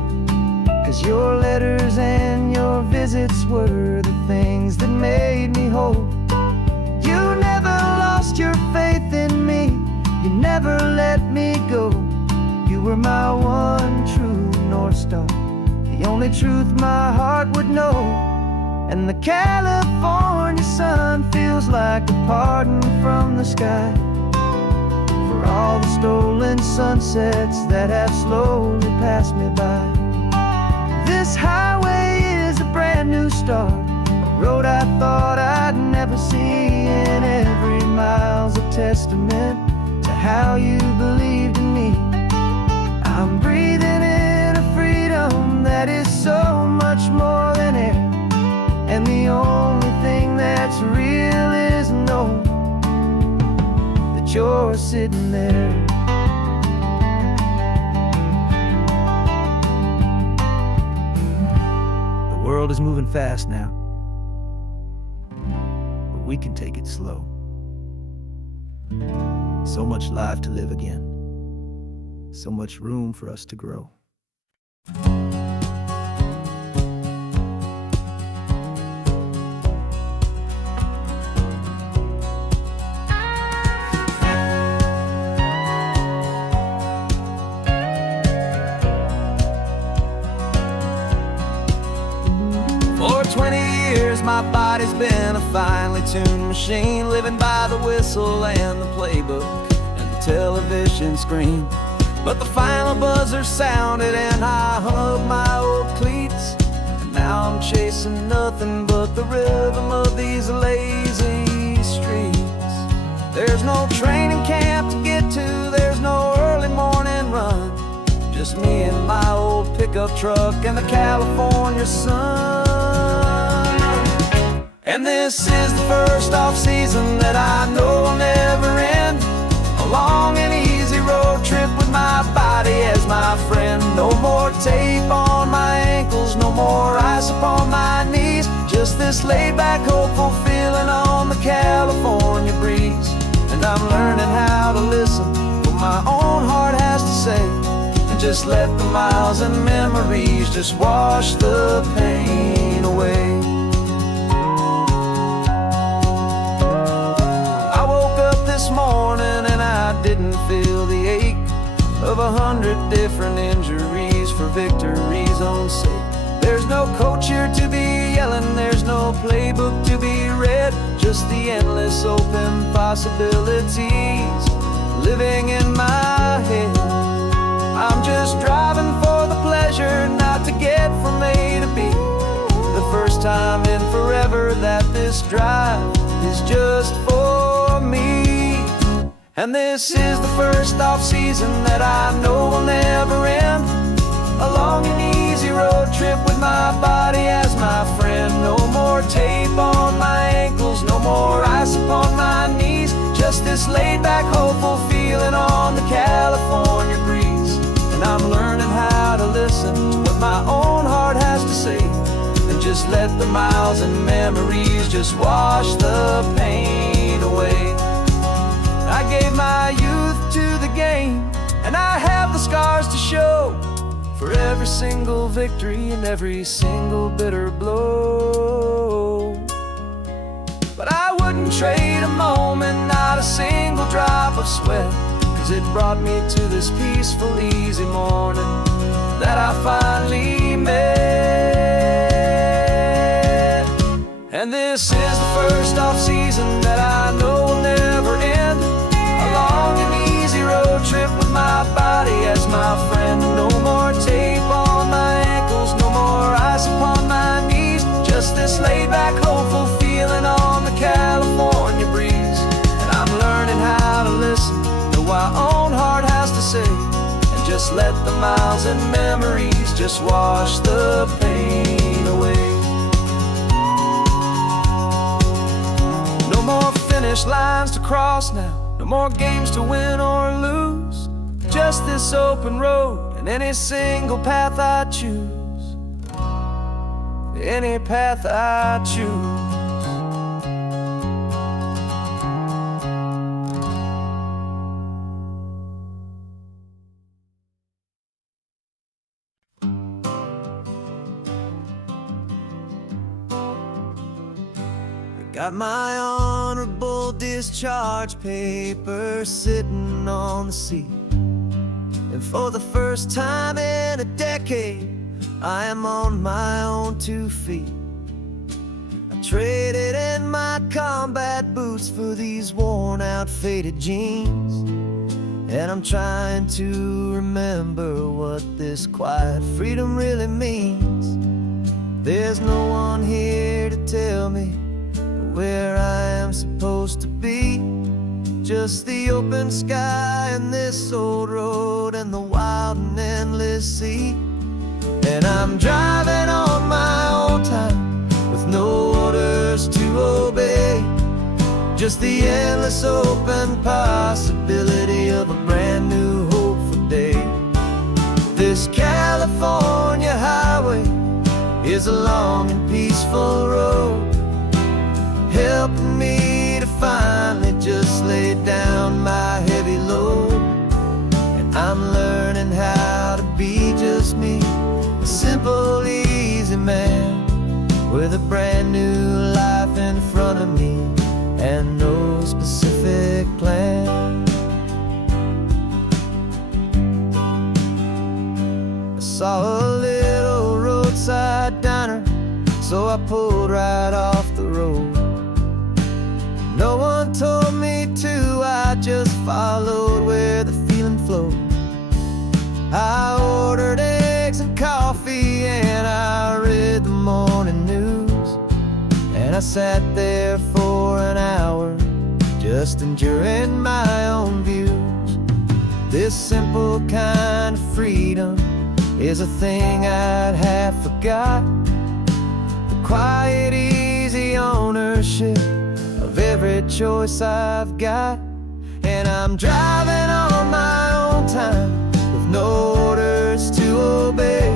'cause your letters and your visits were the things that made me whole. You never lost your faith in me, you never let me go. You were my one true North Star, the only truth my heart would know. And the California sun feels like a pardon from the sky for all the stolen sunsets that have slowly passed me by. This highway is a brand new start, a road I thought I'd never see, and every mile's a testament to how you believed in me. I'm breathing in a freedom that is so much more than air, and the only thing that's real is knowing that you're sitting there. The world is moving fast now, but we can take it slow. So much life to live again. so much room for us to grow. For 20 years my body's been a finely tuned machine, living by the whistle and the playbook and the television screen. But the final buzzer sounded and I hung up my old cleats, and now I'm chasing nothing but the rhythm of these lazy streets. There's no training camp to get to, there's no early morning run, just me and my old pickup truck and the California sun. And this is the first off-season that I know will never end, a long and easy road trip with my body as my friend. No more tape on my ankles, no more ice upon my knees, just this laid-back, hopeful feeling on the California breeze. And I'm learning how to listen to what my own heart has to say, and just let the miles and memories just wash the pain away. This morning and I didn't feel the ache of 100 different injuries for victory's own sake. There's no coach here to be yelling, there's no playbook to be read, just the endless open possibilities living in my head. I'm just driving for the pleasure, not to get from A to B. The first time in forever that this drive is just for me. And this is the first off-season that I know will never end, a long and easy road trip with my body as my friend. No more tape on my ankles, no more ice upon my knees, just this laid-back, hopeful feeling on the California breeze. And I'm learning how to listen to what my own heart has to say, and just let the miles and memories just wash the pain away. I gave my youth to the game, and I have the scars to show for every single victory and every single bitter blow. But I wouldn't trade a moment, not a single drop of sweat, 'cause it brought me to this peaceful, easy morning that I finally met. And this is the first off-season that I know will never end, a long and easy road trip with my body as my friend. No more tape on my ankles, no more ice upon my knees, just this laid-back, hopeful feeling on the California breeze. And I'm learning how to listen to what my own heart has to say, and just let the miles and memories just wash the pain away. No more finish lines to cross now, no more games to win or lose, just this open road and any single path I choose, any path I choose. Got my honorable discharge paper sitting on the seat, and for the first time in a decade I am on my own 2 feet. I traded in my combat boots for these worn out faded jeans, and I'm trying to remember what this quiet freedom really means. There's no one here to tell me where I am supposed to be, just the open sky and this old road and the wild and endless sea. And I'm driving on my own time with no orders to obey, just the endless open possibility of a brand new hopeful day. This California highway is a long and peaceful road, helping me to finally just lay down my heavy load. And I'm learning with a brand new life in front of me and no specific plan. I saw a little roadside diner, so I pulled right off the road. No one told me to, I just followed where the feeling flowed. I ordered eggs and coffee and I read the morning news, and I sat there for an hour just enjoying my own views. This simple kind of freedom is a thing I'd have forgot. The quiet, easy ownership of every choice I've got. And I'm driving on my own time with no orders to obey,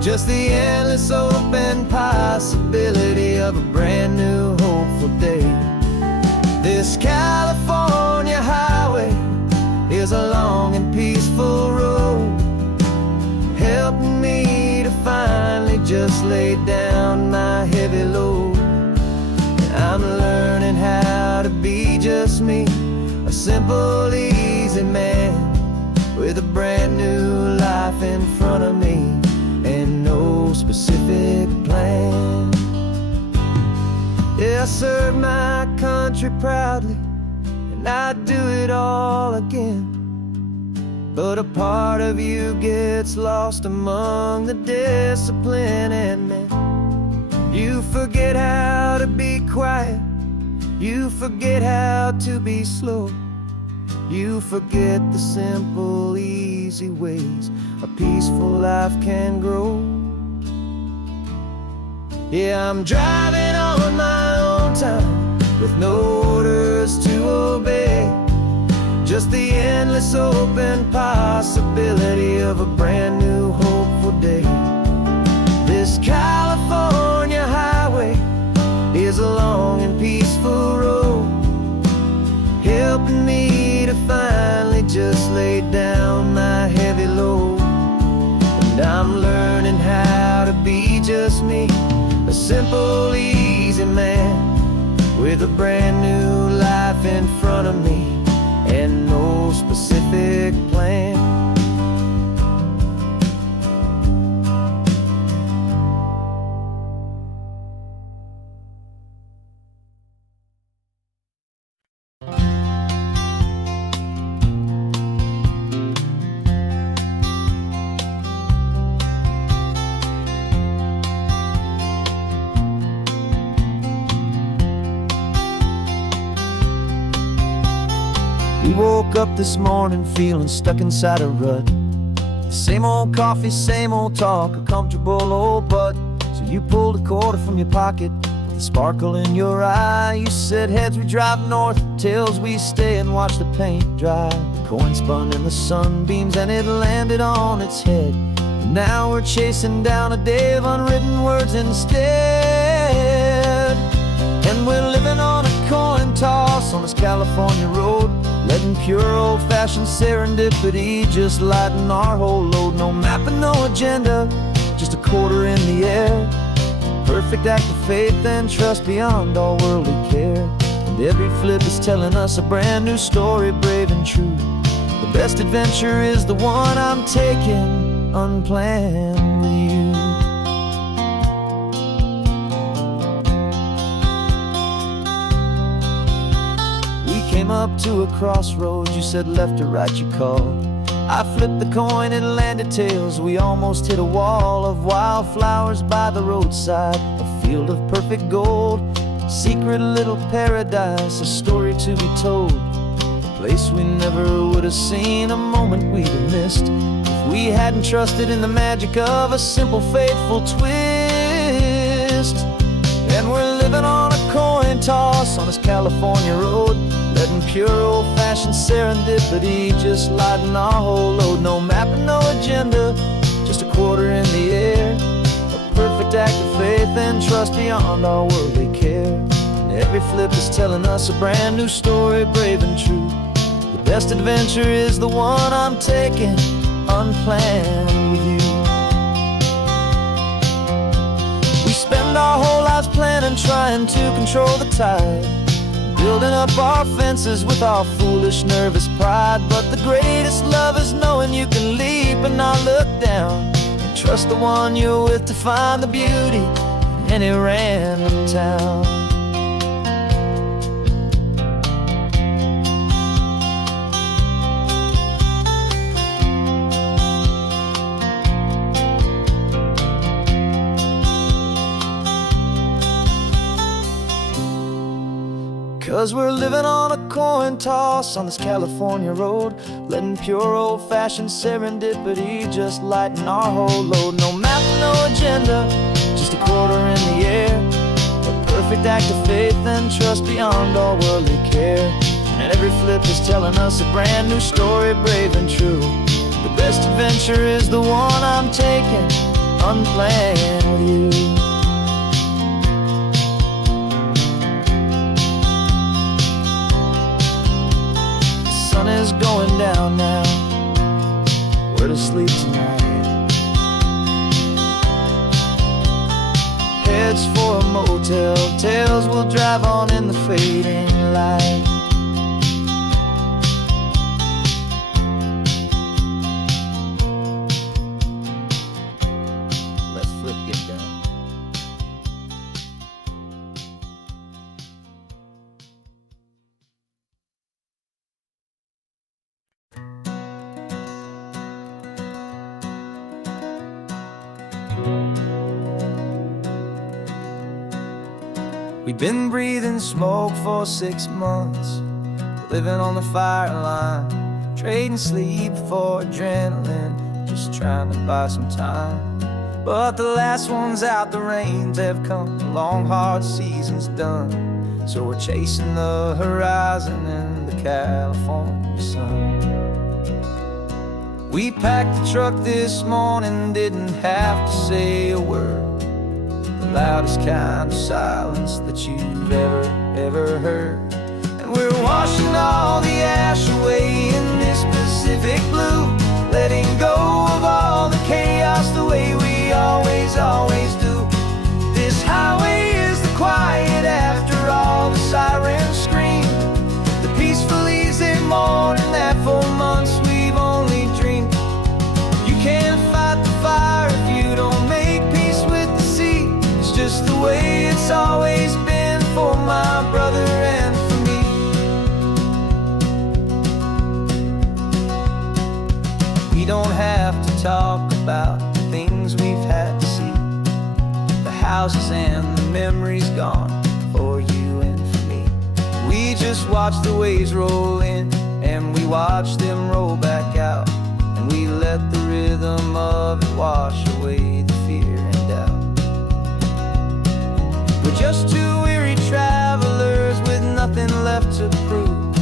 just the endless open possibility of a brand new hopeful day. This California highway is a long and peaceful road, helping me to finally just lay down my heavy load. And I'm learning how to be just me, a simple, easy man with a brand new life in front of me and no specific plan. Yeah, I serve my country proudly and I'd do it all again, but a part of you gets lost among the discipline and men. You forget how to be quiet, you forget how to be slow, you forget the simple, easy ways a peaceful life can grow. Yeah, I'm driving on my own time with no orders to obey, just the endless open possibility of a brand new hopeful day. This California highway is a long and peaceful road, helping me to finally just lay down my heavy load. And I'm learning how to be just me, a simple, easy man with a brand new life in front of me and no specific plan. We woke up this morning feeling stuck inside a rut. Same old coffee, same old talk, a comfortable old butt. So you pulled a quarter from your pocket with a sparkle in your eye. You said, heads we drive north, tails we stay and watch the paint dry. The coin spun in the sunbeams and it landed on its head. And now we're chasing down a day of unwritten words instead. And we're living on a coin toss on this California road, letting pure old-fashioned serendipity just lighten our whole load. No map and no agenda, just a quarter in the air. Perfect act of faith and trust beyond all worldly care. And every flip is telling us a brand new story, brave and true. The best adventure is the one I'm taking, unplanned with you. Came up to a crossroads, you said left or right you called. I flipped the coin, it landed tails. We almost hit a wall of wildflowers by the roadside, a field of perfect gold, secret little paradise, a story to be told. A place we never would have seen, a moment we'd have missed if we hadn't trusted in the magic of a simple, faithful twist. And we're living on a coin toss on this California road, letting pure old-fashioned serendipity just lighten our whole load. No map and no agenda, just a quarter in the air. A perfect act of faith and trust beyond our worldly care. And every flip is telling us a brand new story, brave and true. The best adventure is the one I'm taking, unplanned with you. We spend spend our whole lives planning, trying to control the tide, building up our fences with our foolish, nervous pride. But the greatest love is knowing you can leap and not look down, and trust the one you're with to find the beauty in any random town. 'Cause we're living on a coin toss on this California road, letting pure old-fashioned serendipity just lighten our whole load. No map, no agenda, just a quarter in the air, a perfect act of faith and trust beyond all worldly care. And every flip is telling us a brand new story, brave and true. The best adventure is the one I'm taking, unplanned with you. Is going down now, where to sleep tonight? Heads for a motel, tails will drive on in the fading light. Let's flip get down. We've been breathing smoke for 6 months, living on the fire line, trading sleep for adrenaline, just trying to buy some time. But the last one's out, the rains have come, the long hard season's done, so we're chasing the horizon in the California sun. We packed the truck this morning, didn't have to say a word, the loudest kind of silence that you've ever heard. And we're washing all the ash away in this Pacific blue, letting go of all the chaos the way we always do. This highway is the quiet after all the sirens scream, the peaceful easy morning that for months we've only dreamed. You can't fight the fire if you don't make peace with the sea. It's just the way it's always been for my brother and for me. We don't have to talk about the things we've had to see, the houses and the memories gone for you and for me. We just watch the waves roll in and we watch them roll back out, and we let the rhythm of it wash away the fear and doubt. We're just two weary travelers with nothing left to prove,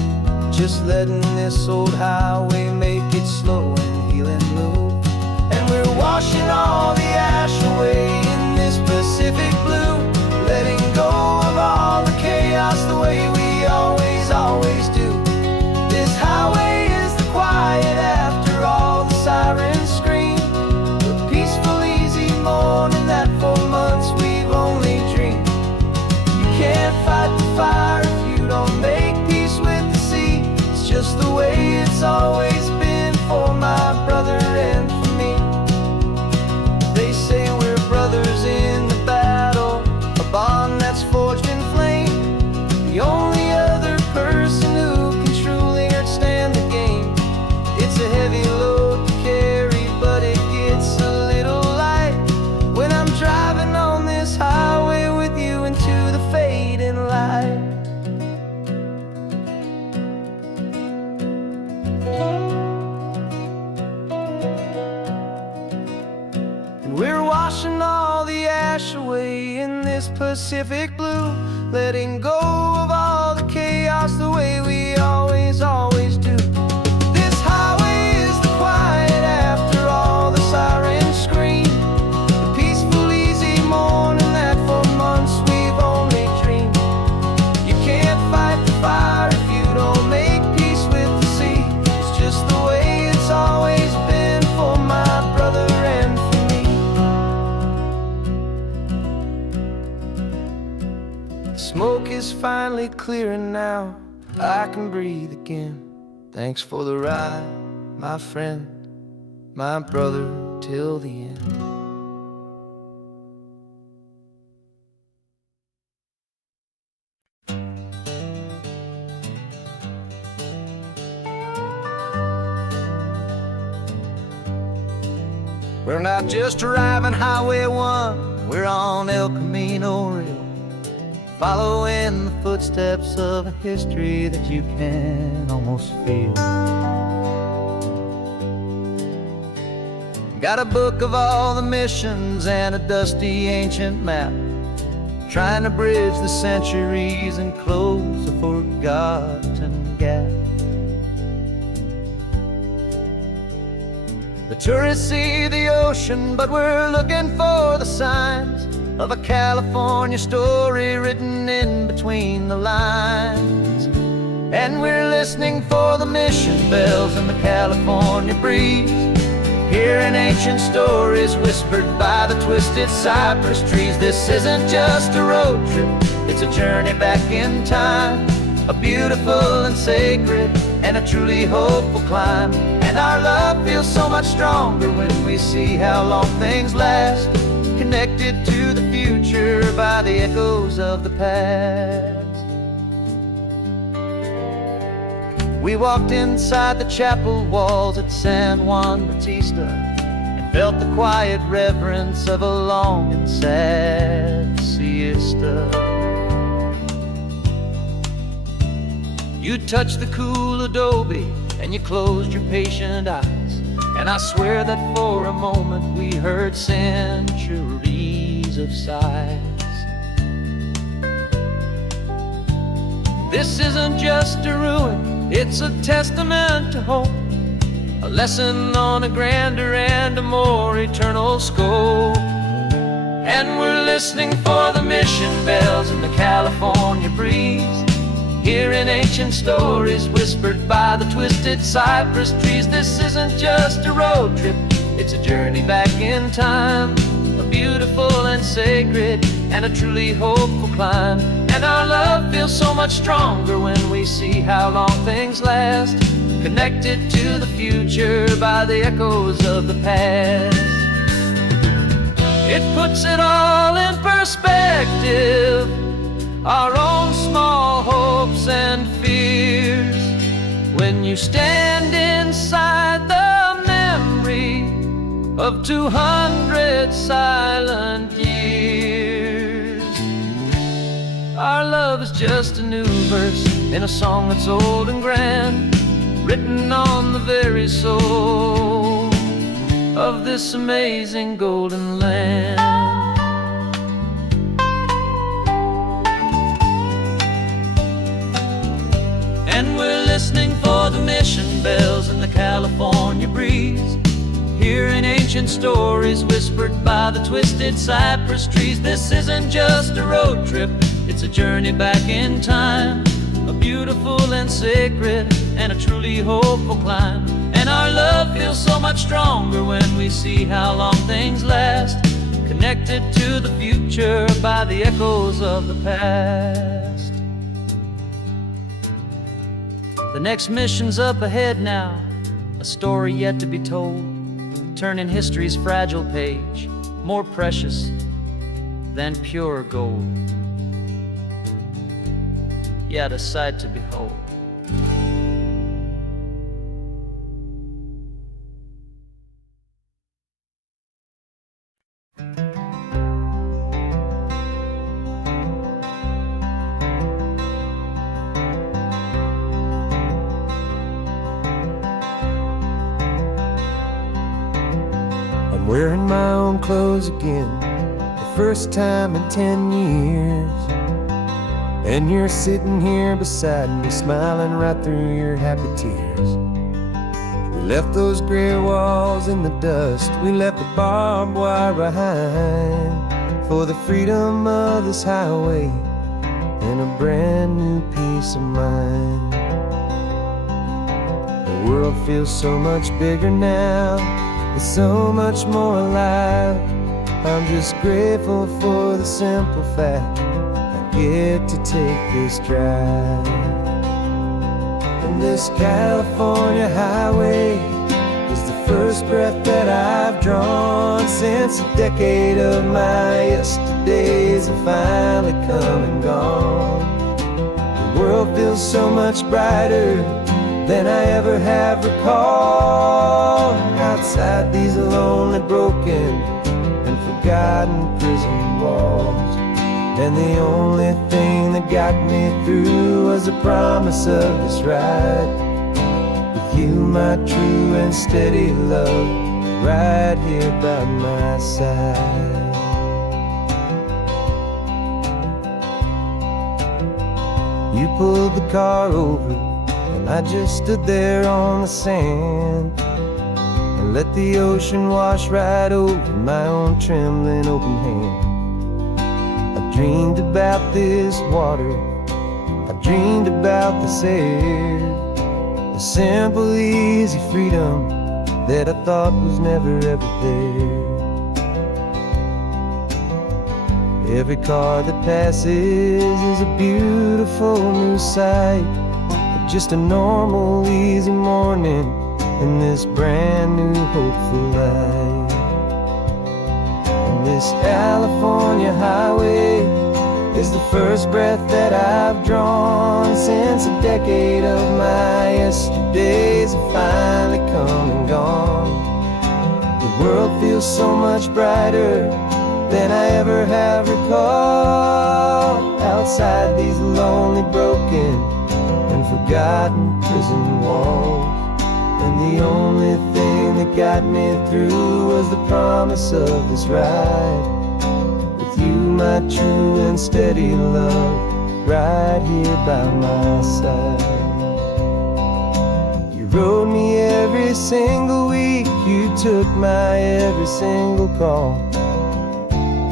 just letting this old highway make its slow and healing move. And we're washing all the ash away in this Pacific blue, letting go of all the chaos the way we always do. This highway is the quiet after all the sirens scream, the peaceful easy morning that for months we've only dreamed. You can't fight the fire if you don't make peace with the sea. It's just the way it's always been for my brother and for me. They say we're brothers in the battle, a bond that's forged in flame. The only other person who can truly stand the game. It's a heavy load to carry, but it gets a little light when I'm driving on this highway with you into the fading light. We're washing all the ash away in this Pacific blue, letting go of all the chaos the way we always do. This highway is the quiet after all the sirens scream, the peaceful easy morning that for months we've only dreamed. You can't fight the fire if you don't make peace with the sea. It's just the way it's always been for my brother and for me. Smoke is finally clearing now, I can breathe again. Thanks for the ride, my friend, my brother till the end. We're not just driving Highway 1, we're on El Camino Real, following the footsteps of a history that you can almost feel. Got a book of all the missions and a dusty ancient map, trying to bridge the centuries and close a forgotten gap. The tourists see the ocean, but we're looking for the signs of a California story written in between the lines. And we're listening for the mission bells in the California breeze, hearing ancient stories whispered by the twisted cypress trees. This isn't just a road trip, it's a journey back in time, a beautiful and sacred and a truly hopeful climb. And our love feels so much stronger when we see how long things last, connected to the future by the echoes of the past. We walked inside the chapel walls at San Juan Bautista and felt the quiet reverence of a long and sad siesta. You touched the cool adobe and you closed your patient eyes, and I swear that for a moment we heard centuries of sighs. This isn't just a ruin, it's a testament to hope, a lesson on a grander and a more eternal scope. And we're listening for the mission bells in the California breeze, hearing ancient stories whispered by the twisted cypress trees. This isn't just a road trip, it's a journey back in time, a beautiful and sacred and a truly hopeful climb. And our love feels so much stronger when we see how long things last, connected to the future by the echoes of the past. It puts it all in perspective, our own small hopes and fears, when you stand inside the memory of 200 silent years. Our love is just a new verse in a song that's old and grand, written on the very soul of this amazing golden land. And we're listening for the mission bells in the California breeze, hearing ancient stories whispered by the twisted cypress trees. This isn't just a road trip, it's a journey back in time, a beautiful and sacred and a truly hopeful climb. And our love feels so much stronger when we see how long things last, connected to the future by the echoes of the past. The next mission's up ahead now, a story yet to be told, turning history's fragile page more precious than pure gold. Yet a sight to behold. I'm wearing my own clothes again, the first time in 10 years. And you're sitting here beside me, smiling right through your happy tears. We left those gray walls in the dust, we left the barbed wire behind, for the freedom of this highway and a brand new peace of mind. The world feels so much bigger now, it's so much more alive. I'm just grateful for the simple fact get to take this drive. And this California highway is the first breath that I've drawn since a decade of my yesterdays have finally come and gone. The world feels so much brighter than I ever have recalled. Outside these lonely, broken, and forgotten prison walls. And the only thing that got me through was the promise of this ride. With you, my true and steady love, right here by my side. You pulled the car over, and I just stood there on the sand and let the ocean wash right over my own trembling open hand. I dreamed about this water, I dreamed about this air, the simple, easy freedom that I thought was never ever there. Every car that passes is a beautiful new sight, just a normal, easy morning in this brand new, hopeful life. And this California highway is the first breath that I've drawn since a decade of my yesterdays have finally come and gone. The world feels so much brighter than I ever have recalled. Outside these lonely, broken, and forgotten prison walls. And the only thing that got me through was the promise of this ride. With you, my true and steady love, right here by my side. You rode me every single week, you took my every single call.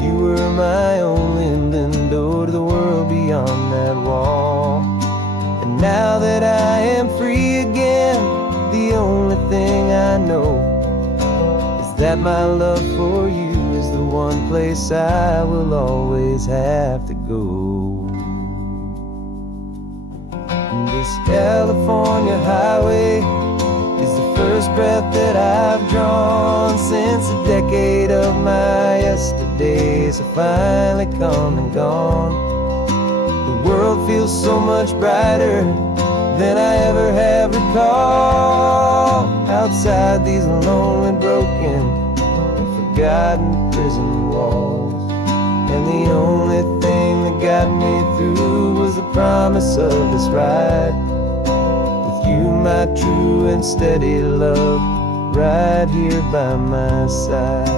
You were my only window to the world beyond that wall. And now that I am free again, the only thing I know is that my love for you is the one place I will always have to go. And this California highway is the first breath that I've drawn since a decade of my yesterdays have finally come and gone. The world feels so much brighter than I ever have recalled. Outside these lonely, broken, and forgotten prison walls. And the only thing that got me through was the promise of this ride. With you, my true and steady love, right here by my side.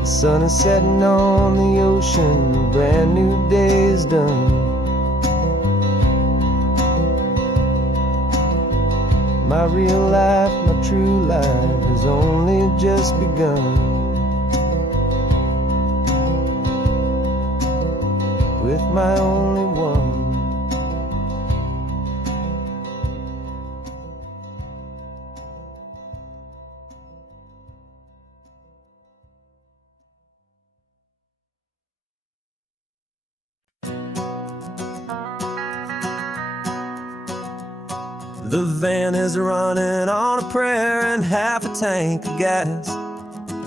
The sun is setting on the ocean, a brand new day is done. My real life, my true life has only just begun. With my only one. The van is running on a prayer and half a tank of gas.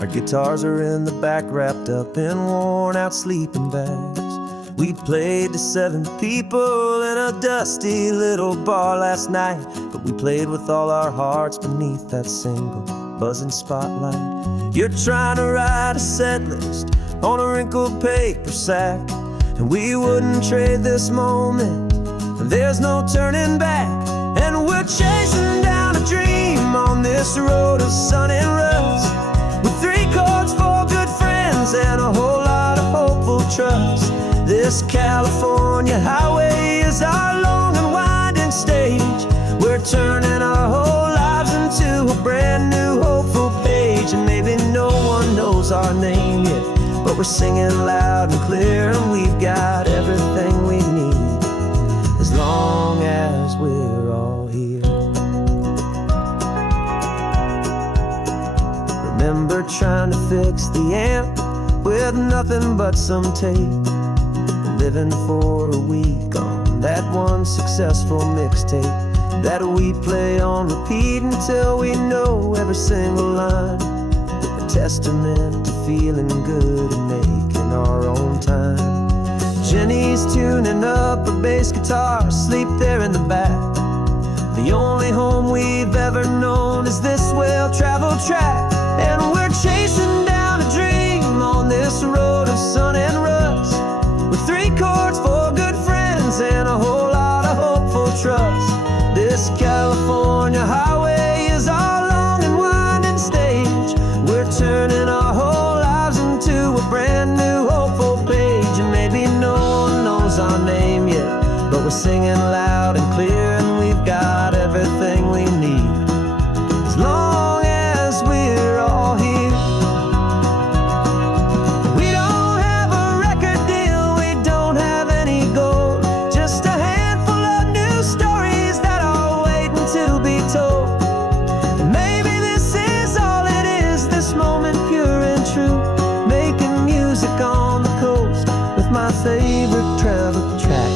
Our guitars are in the back, wrapped up in worn out sleeping bags. We played to 7 people in a dusty little bar last night, but we played with all our hearts beneath that single buzzing spotlight. You're trying to write a set list on a wrinkled paper sack, and we wouldn't trade this moment, and there's no turning back. And we're chasing down a dream on this road of sun and rust, with 3 chords, 4 good friends, and a whole lot of hopeful trust. This California highway is our long and winding stage. We're turning our whole lives into a brand new hopeful page. And maybe no one knows our name yet, but we're singing loud and clear, and we've got everything we need, as long as we're all here. Remember trying to fix the amp with nothing but some tape, living for a week on that one successful mixtape that we play on repeat until we know every single line. A testament to feeling good and making our own time. Jenny's tuning up her bass guitar, asleep there in the back. The only home we've ever known is this well-traveled track. And we're chasing down a dream on this road of sun and rust, with 3 chords for good friends and a whole lot of hopeful trust. This California highway is our long and winding stage. We're turning our whole lives into a brand new hopeful page. And maybe no one knows our name yet, but we're singing loud and clear, and we've got everything we need as long as we're all here. We don't have a record deal, we don't have any gold, just a handful of new stories that are waiting to be told. And maybe this is all it is, this moment pure and true, making music on the coast with my favorite travel track.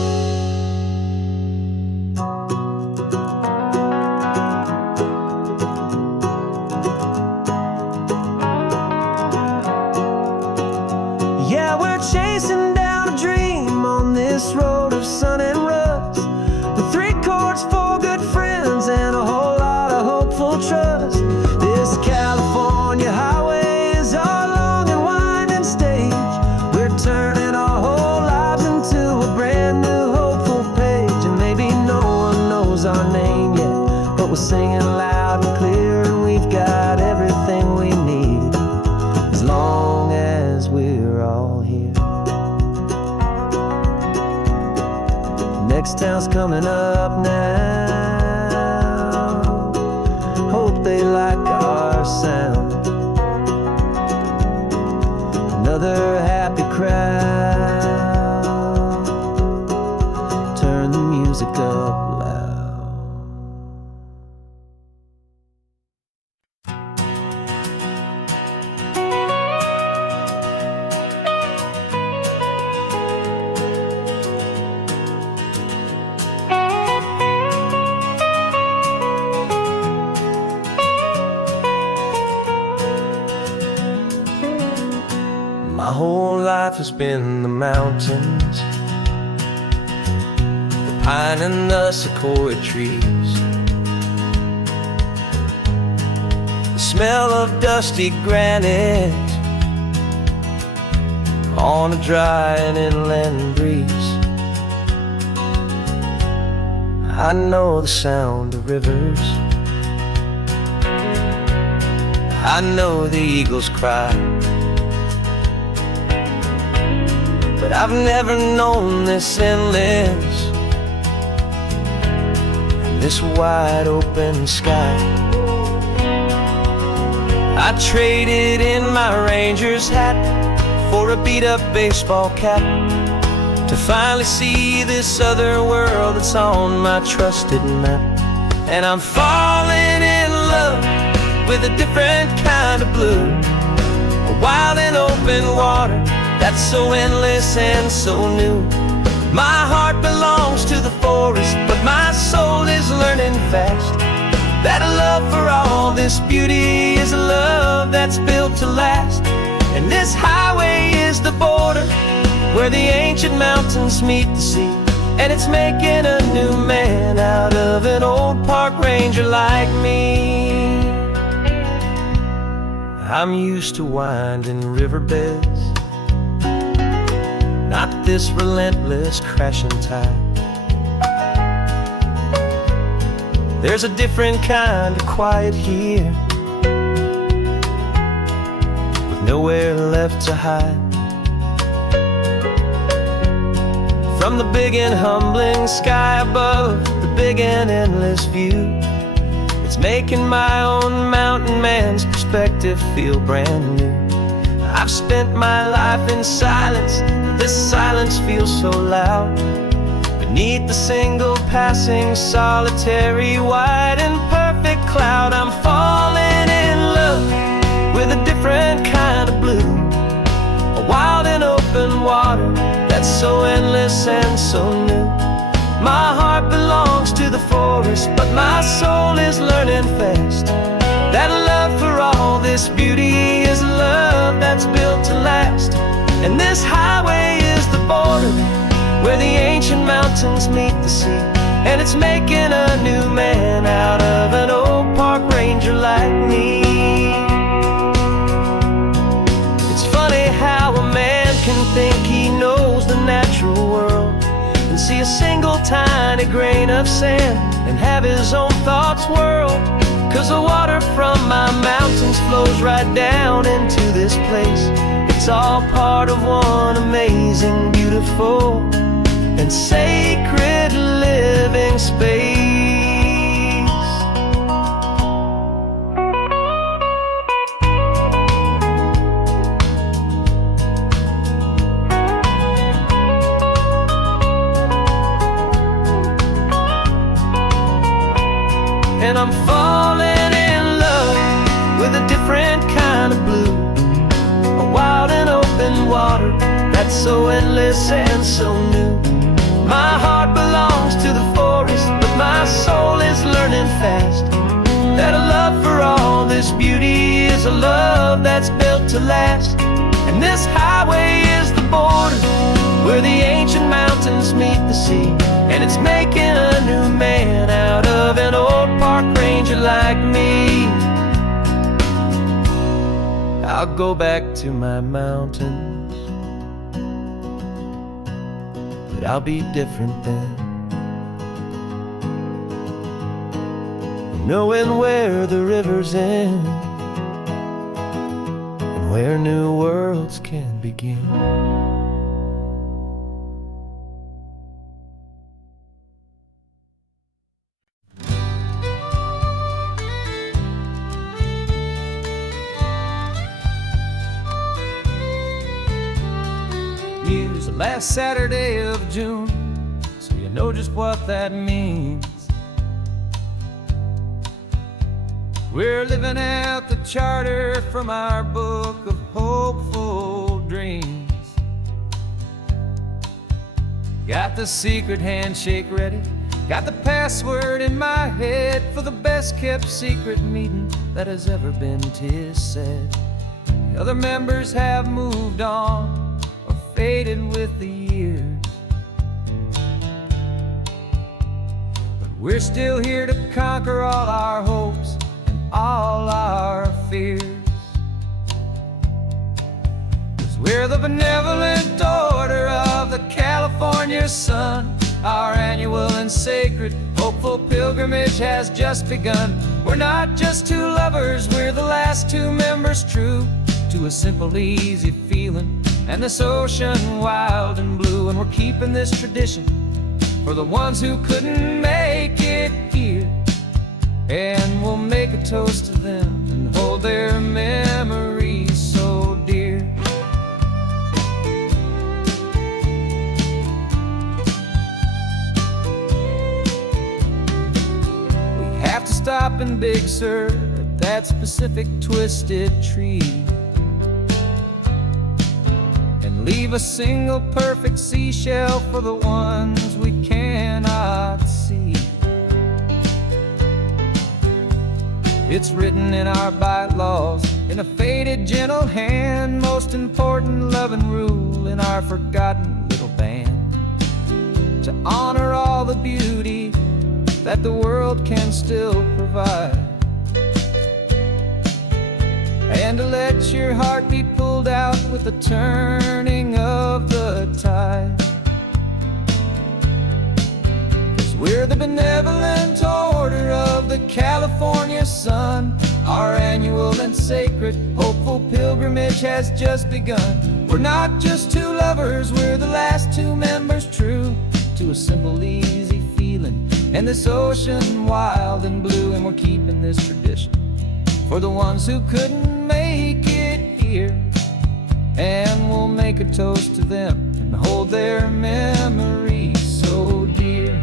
Yeah, we're chasing down a dream on this road of sun and rust, with 3 chords for good friends and a whole lot of hopeful trust. This California highway is our long and winding stage. We're turning our whole lives into a brand new hopeful page. And maybe no one knows our name yet, but we're singing loud and clear, and we've got everything we need as long as we're all here. Next town's coming up now, hope they like our sound. Another happy crowd, turn the music up loud. My whole life has been the mountains, the pine and the sequoia trees, the smell of dusty granite on a dry and inland breeze. I know the sound of rivers, I know the eagles cry, but I've never known this endless and this wide open sky. I traded in my Ranger's hat for a beat-up baseball cap to finally see this other world that's on my trusted map. And I'm falling in love with a different kind of blue, a wild and open water that's so endless and so new. My heart belongs to the forest, but my soul is learning fast that a love for all this beauty is a love that's built to last. And this highway is the border where the ancient mountains meet the sea, and it's making a new man out of an old park ranger like me. I'm used to winding riverbeds, not this relentless crashing tide. There's a different kind of quiet here, with nowhere left to hide. From the big and humbling sky above, the big and endless view, it's making my own mountain man's perspective feel brand new. I've spent my life in silence, this silence feels so loud. Beneath the single passing solitary white and perfect cloud, I'm falling in love with with a different kind of blue. A wild and open water that's so endless and so new. My heart belongs to the forest, but my soul is learning fast that love for all this beauty is love that's built to last. And this highway is the border where the ancient mountains meet the sea, and it's making a new man out of an old park ranger like me. It's funny how a man can think he knows the natural world and see a single tiny grain of sand and have his own thoughts whirl. 'Cause the water from my mountains flows right down into this place. It's all part of one amazing, beautiful, and sacred living space. And I'm falling in love with a different kind of blue. A wild and open water that's so endless and so new. My heart belongs to the forest, but my soul is learning fast that a love for all this beauty is a love that's built to last. And this highway is the border where the ancient mountains meet the sea, and it's making a new man out of an old park ranger like me. I'll go back to my mountains, but I'll be different then, knowing where the rivers end and where new worlds can begin. Use the last Saturday of June, so you know just what that means. We're living out the charter from our book of hopeful dreams. Got the secret handshake ready, got the password in my head for the best kept secret meeting that has ever been, 'tis said. The other members have moved on, faded with the years, but we're still here to conquer all our hopes and all our fears. 'Cause we're the benevolent order of the California sun. Our annual and sacred hopeful pilgrimage has just begun. We're not just two lovers, we're the last two members true to a simple, easy feeling and this ocean wild and blue. And we're keeping this tradition for the ones who couldn't make it here, and we'll make a toast to them and hold their memories so dear. We have to stop in Big Sur at that specific twisted tree, leave a single perfect seashell for the ones we cannot see. It's written in our bylaws in a faded gentle hand, most important loving rule in our forgotten little band, to honor all the beauty that the world can still provide, and to let your heart be pulled out with the turning of the tide. 'Cause we're the benevolent order of the California sun. Our annual and sacred hopeful pilgrimage has just begun. We're not just two lovers, we're the last two members true to a simple, easy feeling and this ocean wild and blue. And we're keeping this tradition for the ones who couldn't make it here, and we'll make a toast to them and hold their memories so dear.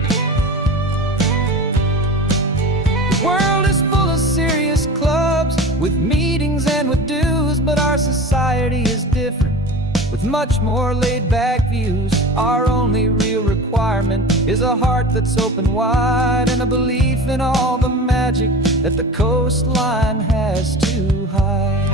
The world is full of serious clubs with meetings and with dues, society is different, with much more laid-back views. Our only real requirement is a heart that's open wide, and a belief in all the magic that the coastline has to hide.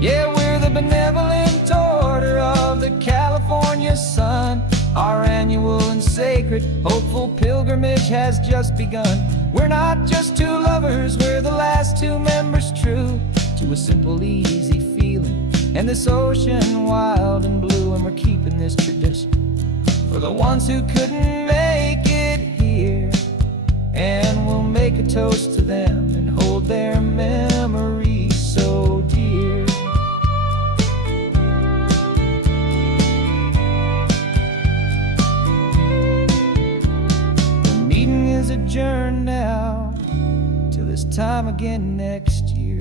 Yeah, we're the benevolent order of the California sun. Our annual and sacred, hopeful pilgrimage has just begun. We're not just two lovers, we're the last two members true to a simple, easy feeling, and this ocean wild and blue. And we're keeping this tradition for the ones who couldn't make it here, and we'll make a toast to them and hold their memories so dear. Adjourn now till this time again next year.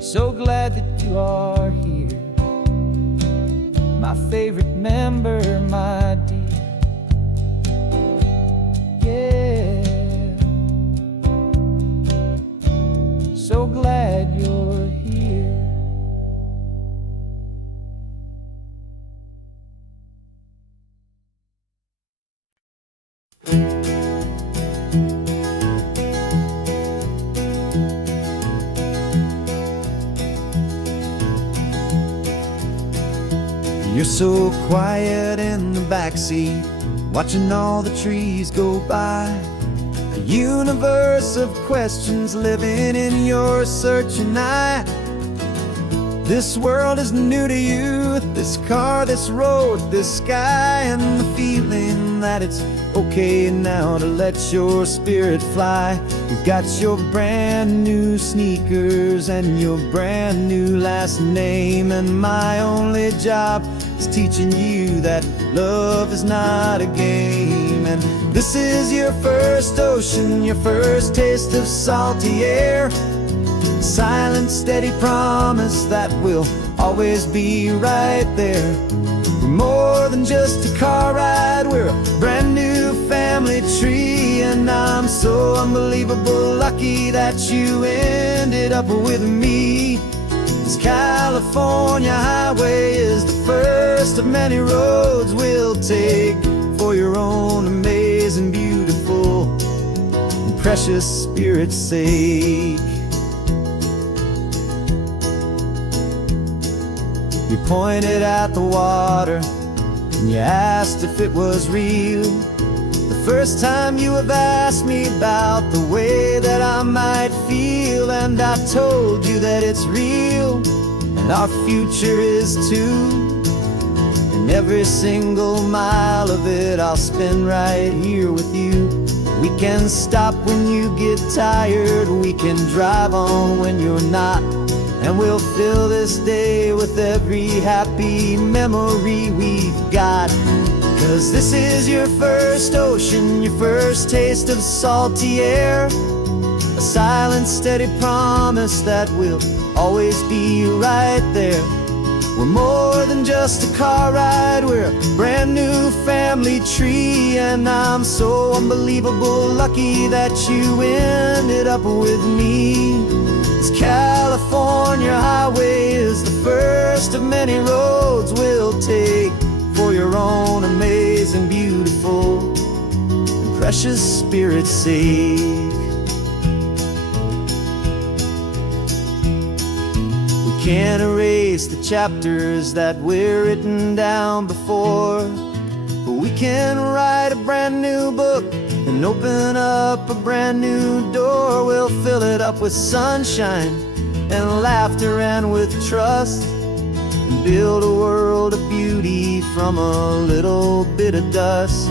So glad that you are here, my favorite member, my dear. Yeah, so glad you're here. You're so quiet in the backseat, watching all the trees go by. A universe of questions living in your searching eye. This world is new to you, this car, this road, this sky, and the feeling that it's okay now to let your spirit fly. You've got your brand new sneakers and your brand new last name, and my only job is teaching you that love is not a game. And this is your first ocean, your first taste of salty air. Silent, steady promise that we'll always be right there. We're more than just a car ride, we're a brand new family tree. And I'm so unbelievable lucky that you ended up with me. This California highway is the first of many roads we'll take for your own amazing, beautiful, and precious spirit's sake. You pointed at the water and you asked if it was real. The first time you have asked me about the way that I might feel, and I told you that it's real and our future is too. And every single mile of it I'll spend right here with you. We can stop when you get tired, we can drive on when you're not, and we'll fill this day with every happy memory we've got. 'Cause this is your first ocean, your first taste of salty air. A silent, steady promise that we'll always be right there. We're more than just a car ride, we're a brand new family tree. And I'm so unbelievable lucky that you ended up with me. This California highway is the first of many roads we'll take for your own amazing, beautiful, and precious spirit's sake. We can't erase the chapters that were written down before, but we can write a brand new book and open up a brand new door. We'll fill it up with sunshine and laughter and with trust, and build a world of beauty from a little bit of dust.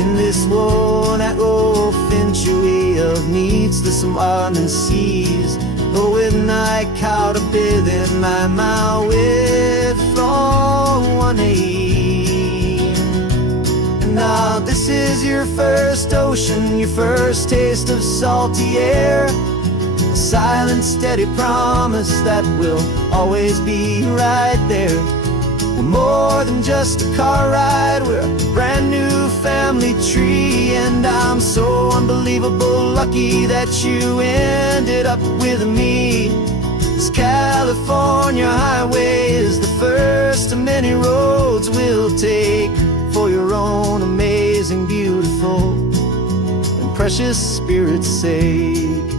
In this world that finchuí of needs the summer seas, with night caught a bit in my way from one aim. And now this is your first ocean, your first taste of salty air. A silent, steady promise that we'll always be right there. We're more than just a car ride, we're a brand new family tree. And I'm so unbelievable lucky that you ended up with me. This California highway is the first of many roads we'll take for your own amazing, beautiful, and precious spirit's sake.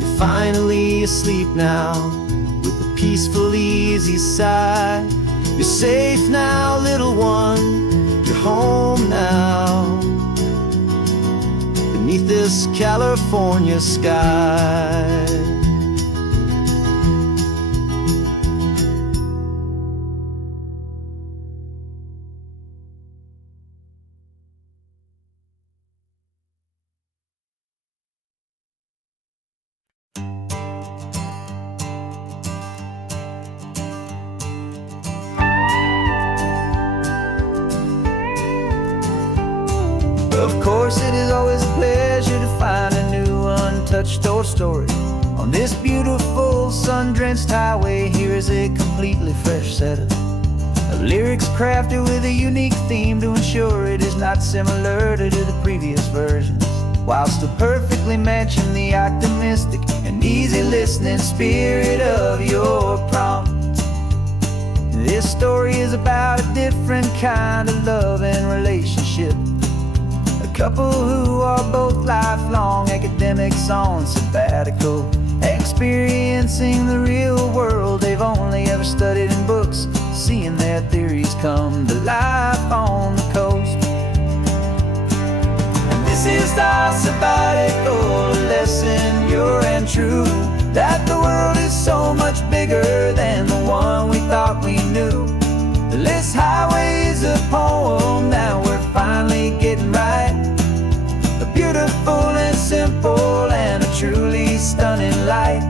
You're finally asleep now with a peaceful, easy sigh. You're safe now, little one, you're home now, beneath this California sky. Of course, it is always a pleasure to find a new untouched story. On this beautiful sun-drenched highway, here is a completely fresh set of lyrics crafted with a unique theme to ensure it is not similar to the previous versions, while still perfectly matching the optimistic and easy listening spirit of your prompt. This story is about a different kind of love and relationship. A couple who are both lifelong academics on sabbatical, experiencing the real world they've only ever studied in books, seeing their theories come to life on the coast. And this is our sabbatical lesson, pure and true, that the world is so much bigger than the one we thought we knew. This highway is a poem that we're finally getting right, a beautiful and simple and a truly stunning light.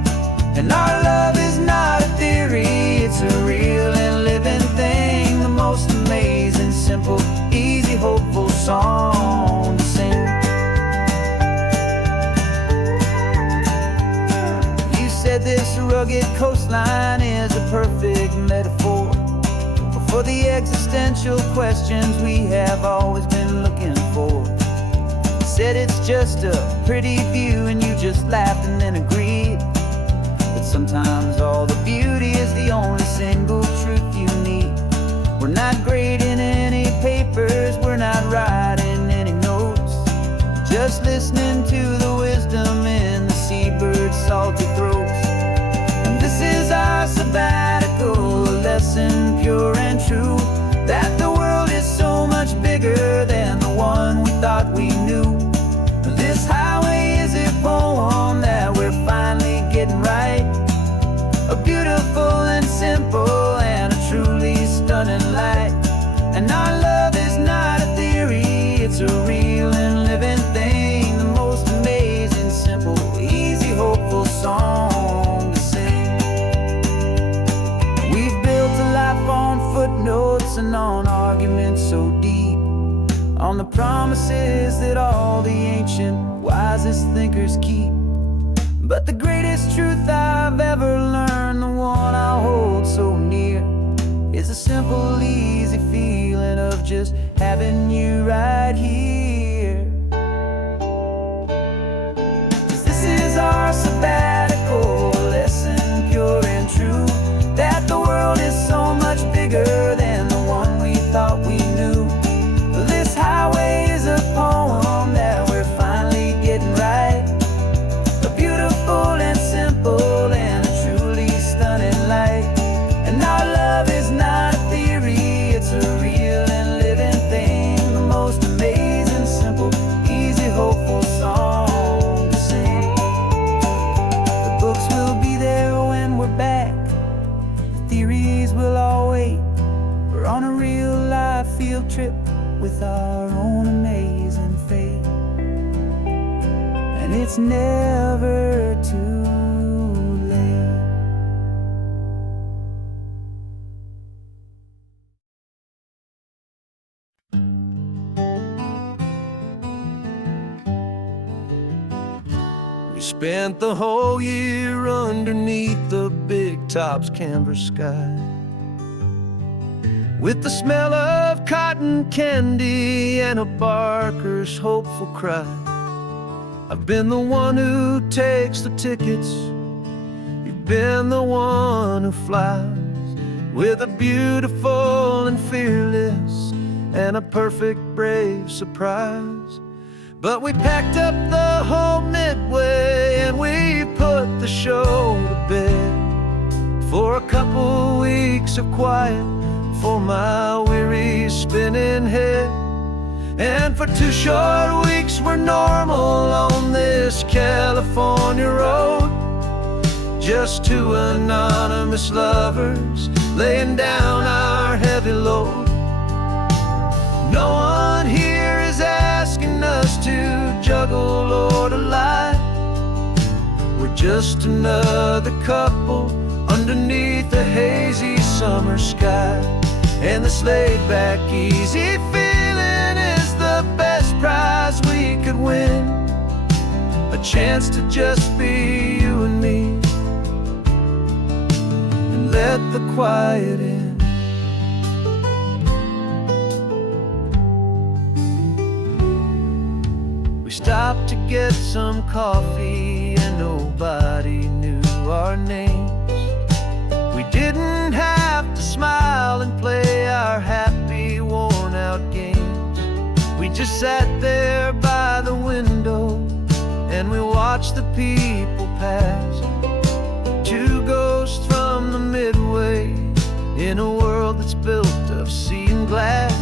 And our love is not a theory, it's a real and living thing, the most amazing, simple, easy, hopeful song to sing. You said this rugged coastline is a perfect metaphor for the existential questions we have always been looking for. You said it's just a pretty view and you just laughed and then agreed, but sometimes all the beauty is the only single truth you need. We're not grading any papers, we're not writing any notes, just listening to the wisdom in the seabird's salty throats. And this is our sabbatical lesson, pure and true, that the world is so much bigger than the one we thought we knew. This highway is a poem that we're finally getting right, a beautiful and simple and a truly stunning light. And our love is not a theory, it's a real and living thing, the most amazing, simple, easy, hopeful song to sing. We've built a life on footnotes and on arguments so deep, on the promises that all the ancient, wisest thinkers keep. But the greatest truth I've ever learned, the one I hold so near, is a simple, easy feeling of just having you right here. 'Cause this is our sabbatical lesson, pure and true, that the world is so much bigger than the one we thought we knew. This highway is a poem that we're finally getting right, a beautiful and simple and a truly stunning light. And our love is not a theory, it's a real and living thing, the most amazing, simple, easy, hopeful song to sing. The books will be there when we're back, the theories will all wait. We're on a real life field trip with our own amazing fate, and it's never too late. We spent the whole year underneath the big top's canvas sky, with the smell of cotton candy and a barker's hopeful cry. I've been the one who takes the tickets, you've been the one who flies, with a beautiful and fearless and a perfect brave surprise. But we packed up the whole Midway and we put the show to bed, for a couple weeks of quiet for my weary spinning head. And for 2 short weeks we're normal on this California road, just 2 anonymous lovers laying down our heavy load. No one here is asking us to juggle or to lie. We're just another couple underneath a hazy summer sky. And this laid-back, easy feeling is the best prize we could win, a chance to just be you and me, and let the quiet in. We stopped to get some coffee and nobody knew our names. We didn't have to smile and play our happy, worn-out games. We just sat there by the window and we watched the people pass, 2 ghosts from the Midway in a world that's built of sea and glass.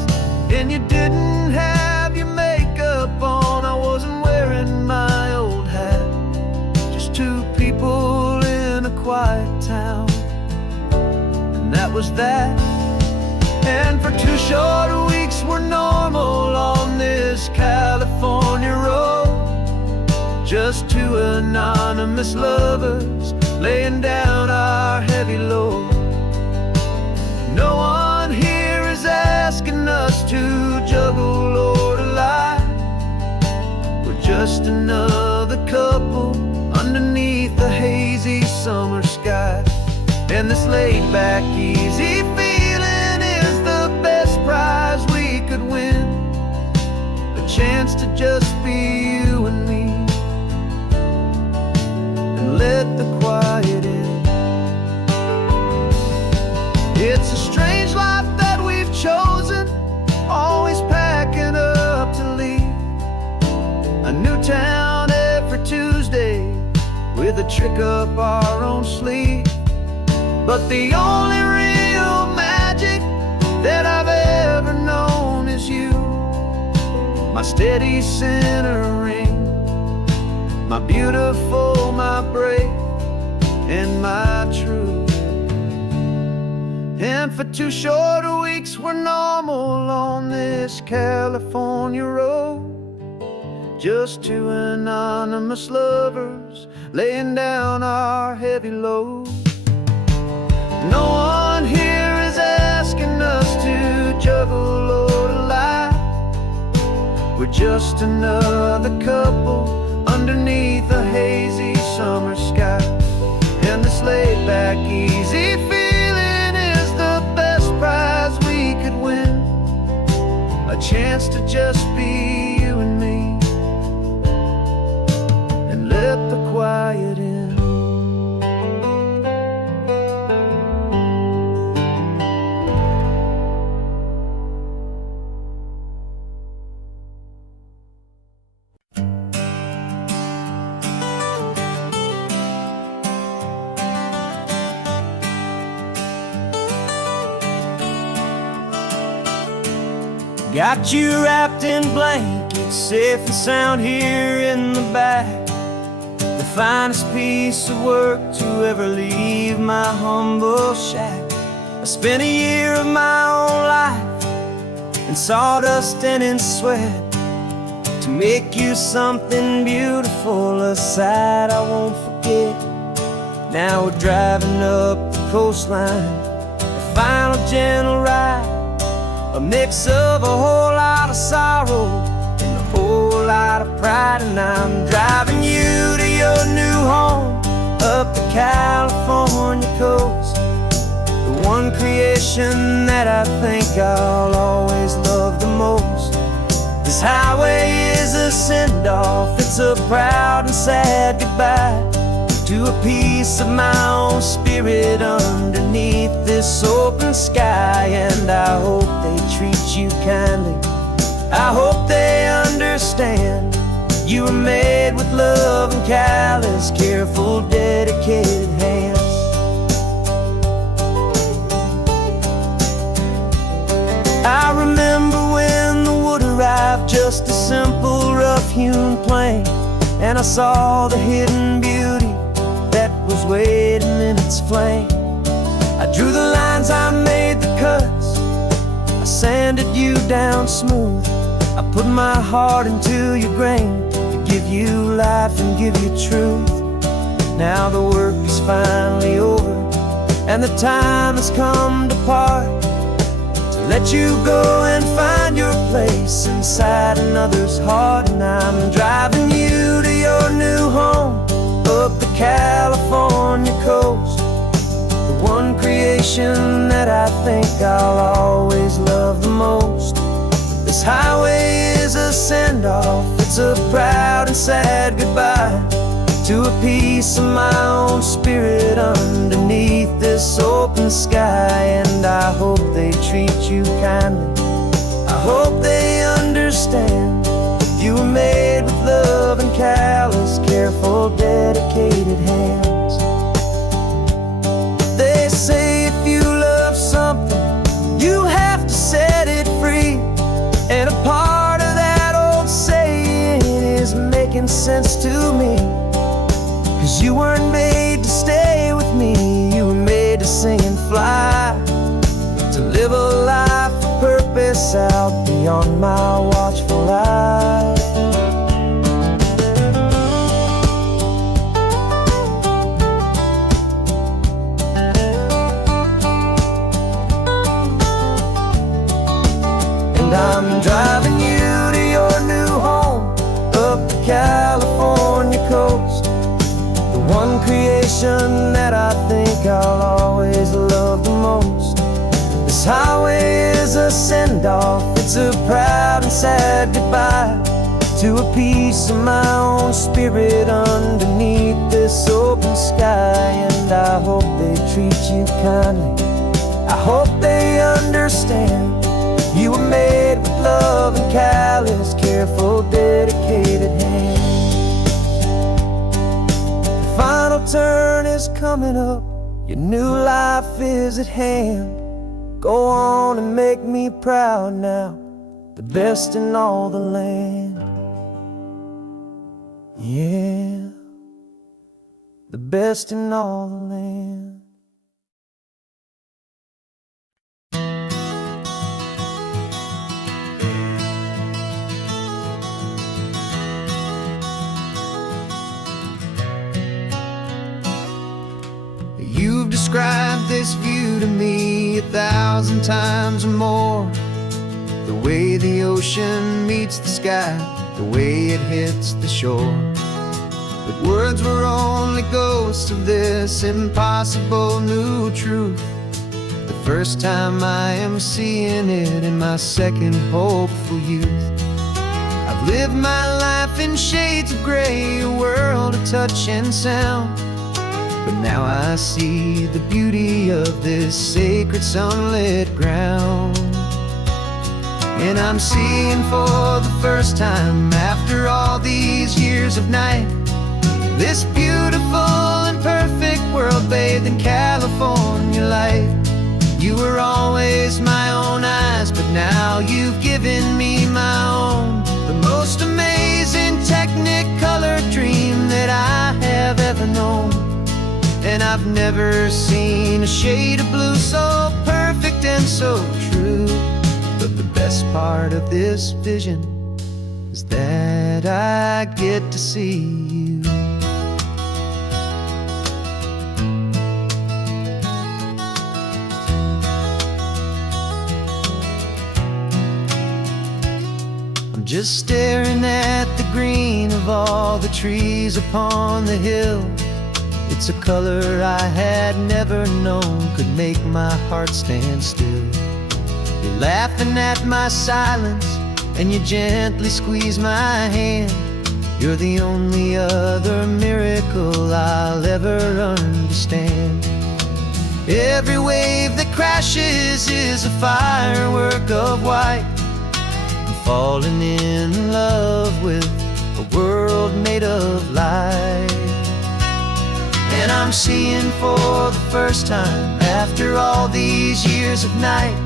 And you didn't have your makeup on, I wasn't wearing my old hat, just 2 people in a quiet town, and that was that. And for 2 short weeks we're normal on this California road, just 2 anonymous lovers laying down our heavy load. No one here is asking us to juggle or to lie. We're just another couple underneath the hazy summer sky. And this laid-back, easy feeling is the best prize we could win, a chance to just be you and me, and let the quiet in. It's a strange life that we've chosen, always packing up to leave a new town every Tuesday with a trick up our own sleeve. But the only real magic that I've ever known is you, my steady centering, my beautiful, my brave, and my true. And for 2 short weeks we're normal on this California road, just 2 anonymous lovers laying down our heavy load. No one here is asking us to juggle or to lie. We're just another couple underneath a hazy summer sky. And this laid-back, easy feeling is the best prize we could win, a chance to just be you and me, and let the quiet in. Got you wrapped in blankets, safe and sound here in the back, the finest piece of work to ever leave my humble shack. I spent a year of my own life in sawdust and in sweat to make you something beautiful, a sight I won't forget. Now we're driving up the coastline, a final gentle ride, a mix of a whole lot of sorrow and a whole lot of pride. And I'm driving you to your new up the California coast. The one creation that I think I'll always love the most. This highway is a send-off, it's a proud and sad goodbye to a piece of my own spirit underneath this open sky. And I hope they treat you kindly, I hope they understand. You were made with love and callous, careful, dedicated hands. I remember when the wood arrived, just a simple rough-hewn plank, and I saw the hidden beauty that was waiting in its flame. I drew the lines, I made the cuts, I sanded you down smooth. I put my heart into your grain to give you life and give you truth. Now the work is finally over, and the time has come to part, to let you go and find your place inside another's heart. And I'm driving you to your new home up the California coast, the one creation that I think I'll always love the most. This highway is a send-off, it's a proud and sad goodbye to a piece of my own spirit underneath this open sky. And I hope they treat you kindly, I hope they understand. You were made with love and callous, careful, dedicated hands. They say if you love something, you have to set it free. And a part of that old saying is making sense to me. 'Cause you weren't made to stay with me, you were made to sing and fly, to live a life of purpose out beyond my watchful eye. And I'm driving you to your new home up the California coast, the one creation that I think I'll always love the most. This highway is a send-off, it's a proud and sad goodbye to a piece of my own spirit underneath this open sky. And I hope they treat you kindly, I hope they understand. You were made with love and callous, careful, dedicated hands. The final turn is coming up, your new life is at hand. Go on and make me proud now, the best in all the land. Yeah, the best in all the land. You've described this view to me 1,000 times or more. The way the ocean meets the sky, the way it hits the shore. But words were only ghosts of this impossible new truth. The first time I am seeing it in my second hopeful youth. I've lived my life in shades of gray, a world of touch and sound. But now I see the beauty of this sacred sunlit ground. And I'm seeing for the first time after all these years of night, this beautiful and perfect world bathed in California light. You were always my own eyes, but now you've given me my own. The most amazing technicolor dream that I have ever known. And I've never seen a shade of blue so perfect and so true. But the best part of this vision is that I get to see you. I'm just staring at the green of all the trees upon the hill. It It's a color I had never known could make my heart stand still. You're laughing at my silence, and you gently squeeze my hand. You're the only other miracle I'll ever understand. Every wave that crashes is a firework of white. I'm falling in love with a world made of light. And I'm seeing for the first time, after all these years of night,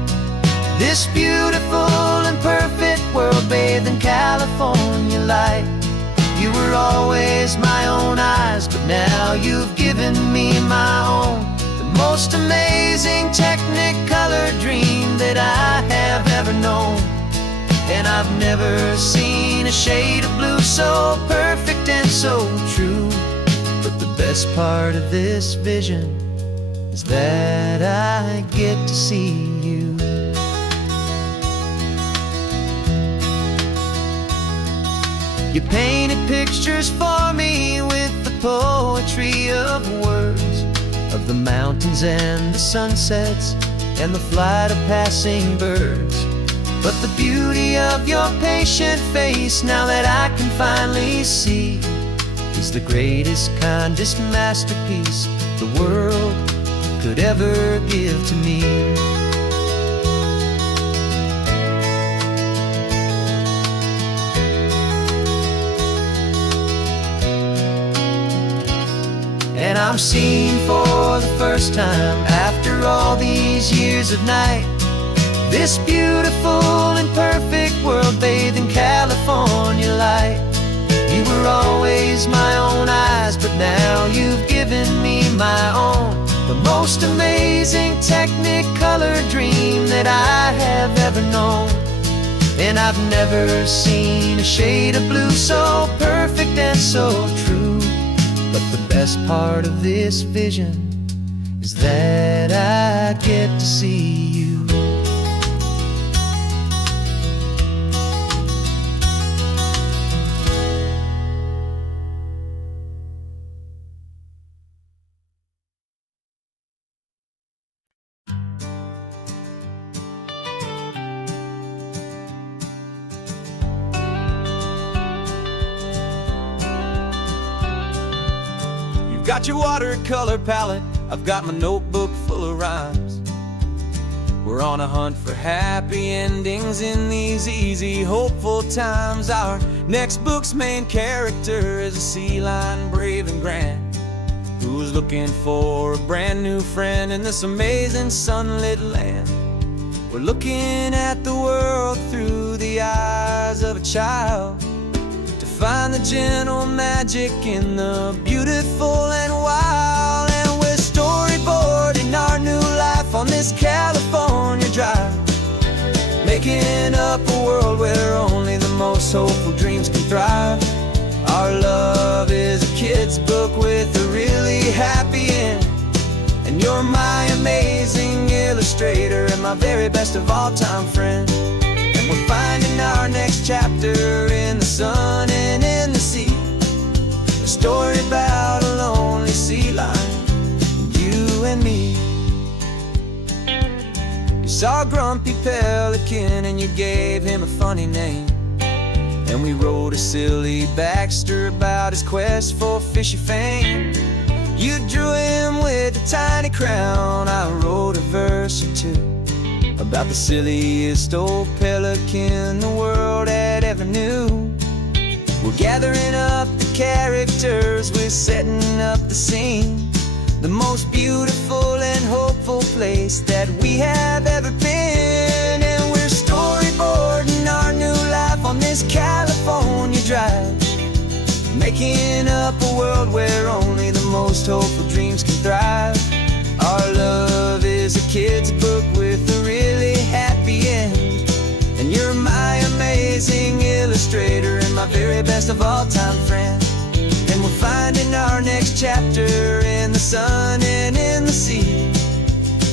this beautiful and perfect world bathed in California light. You were always my own eyes, but now you've given me my own. The most amazing technicolor dream that I have ever known. And I've never seen a shade of blue so perfect and so true. But the best part of this vision is that I get to see you. You painted pictures for me with the poetry of words, of the mountains and the sunsets and the flight of passing birds. But the beauty of your patient face, now that I can finally see, is the greatest, kindest masterpiece the world could ever give to me. And I'm seeing for the first time, after all these years of night, this beautiful and perfect world bathed in California light. You were always my own eyes, but now you've given me my own. The most amazing technicolor dream that I have ever known. And I've never seen a shade of blue so perfect and so true. But the best part of this vision is that I get to see you. Got your watercolor palette, I've got my notebook full of rhymes. We're on a hunt for happy endings in these easy, hopeful times. Our next book's main character is a sea lion, brave and grand, who's looking for a brand new friend in this amazing sunlit land. We're looking at the world through the eyes of a child, find the gentle magic in the beautiful and wild. And we're storyboarding our new life on this California drive, making up a world where only the most hopeful dreams can thrive. Our love is a kid's book with a really happy end, and you're my amazing illustrator and my very best of all time friend. And we're finding our next chapter in the sun and in the sea, a story about a lonely sea lion, you and me. You saw a grumpy pelican and you gave him a funny name, and we wrote a silly Baxter about his quest for fishy fame. You drew him with a tiny crown, I wrote a verse or two about the silliest old pelican the world had ever knew. We're gathering up the characters, we're setting up the scene, the most beautiful and hopeful place that we have ever been. And we're storyboarding our new life on this California drive, making up a world where only the most hopeful dreams can thrive. Our love is a kid's book with a really happy end, and you're my amazing illustrator and my very best of all time friend. And we're finding our next chapter in the sun and in the sea,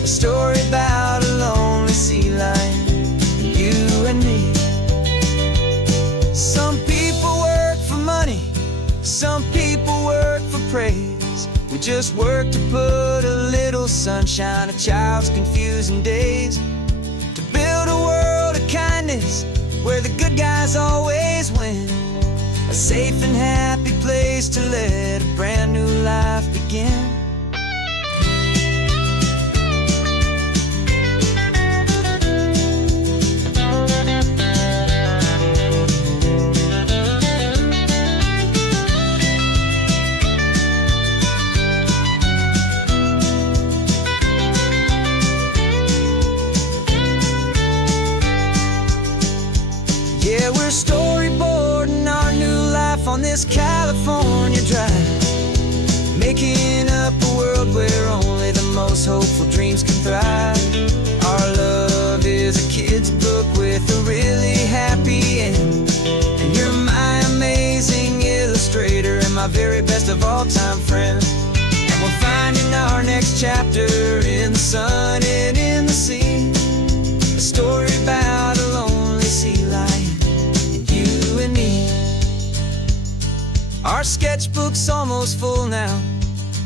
a story about a lonely sea lion, you and me. Some people work for money, some people work for praise. We just work to put a little sunshine in a child's confusing days, to build a world of kindness where the good guys always win, a safe and happy place to let a brand new life begin. Yeah, we're storyboarding our new life on this California drive, making up a world where only the most hopeful dreams can thrive. Our love is a kid's book with a really happy end, and you're my amazing illustrator and my very best of all-time friend. And we're finding our next chapter in the sun and in the sea, a story about a lonely sea lion, you and me. Our sketchbook's almost full now,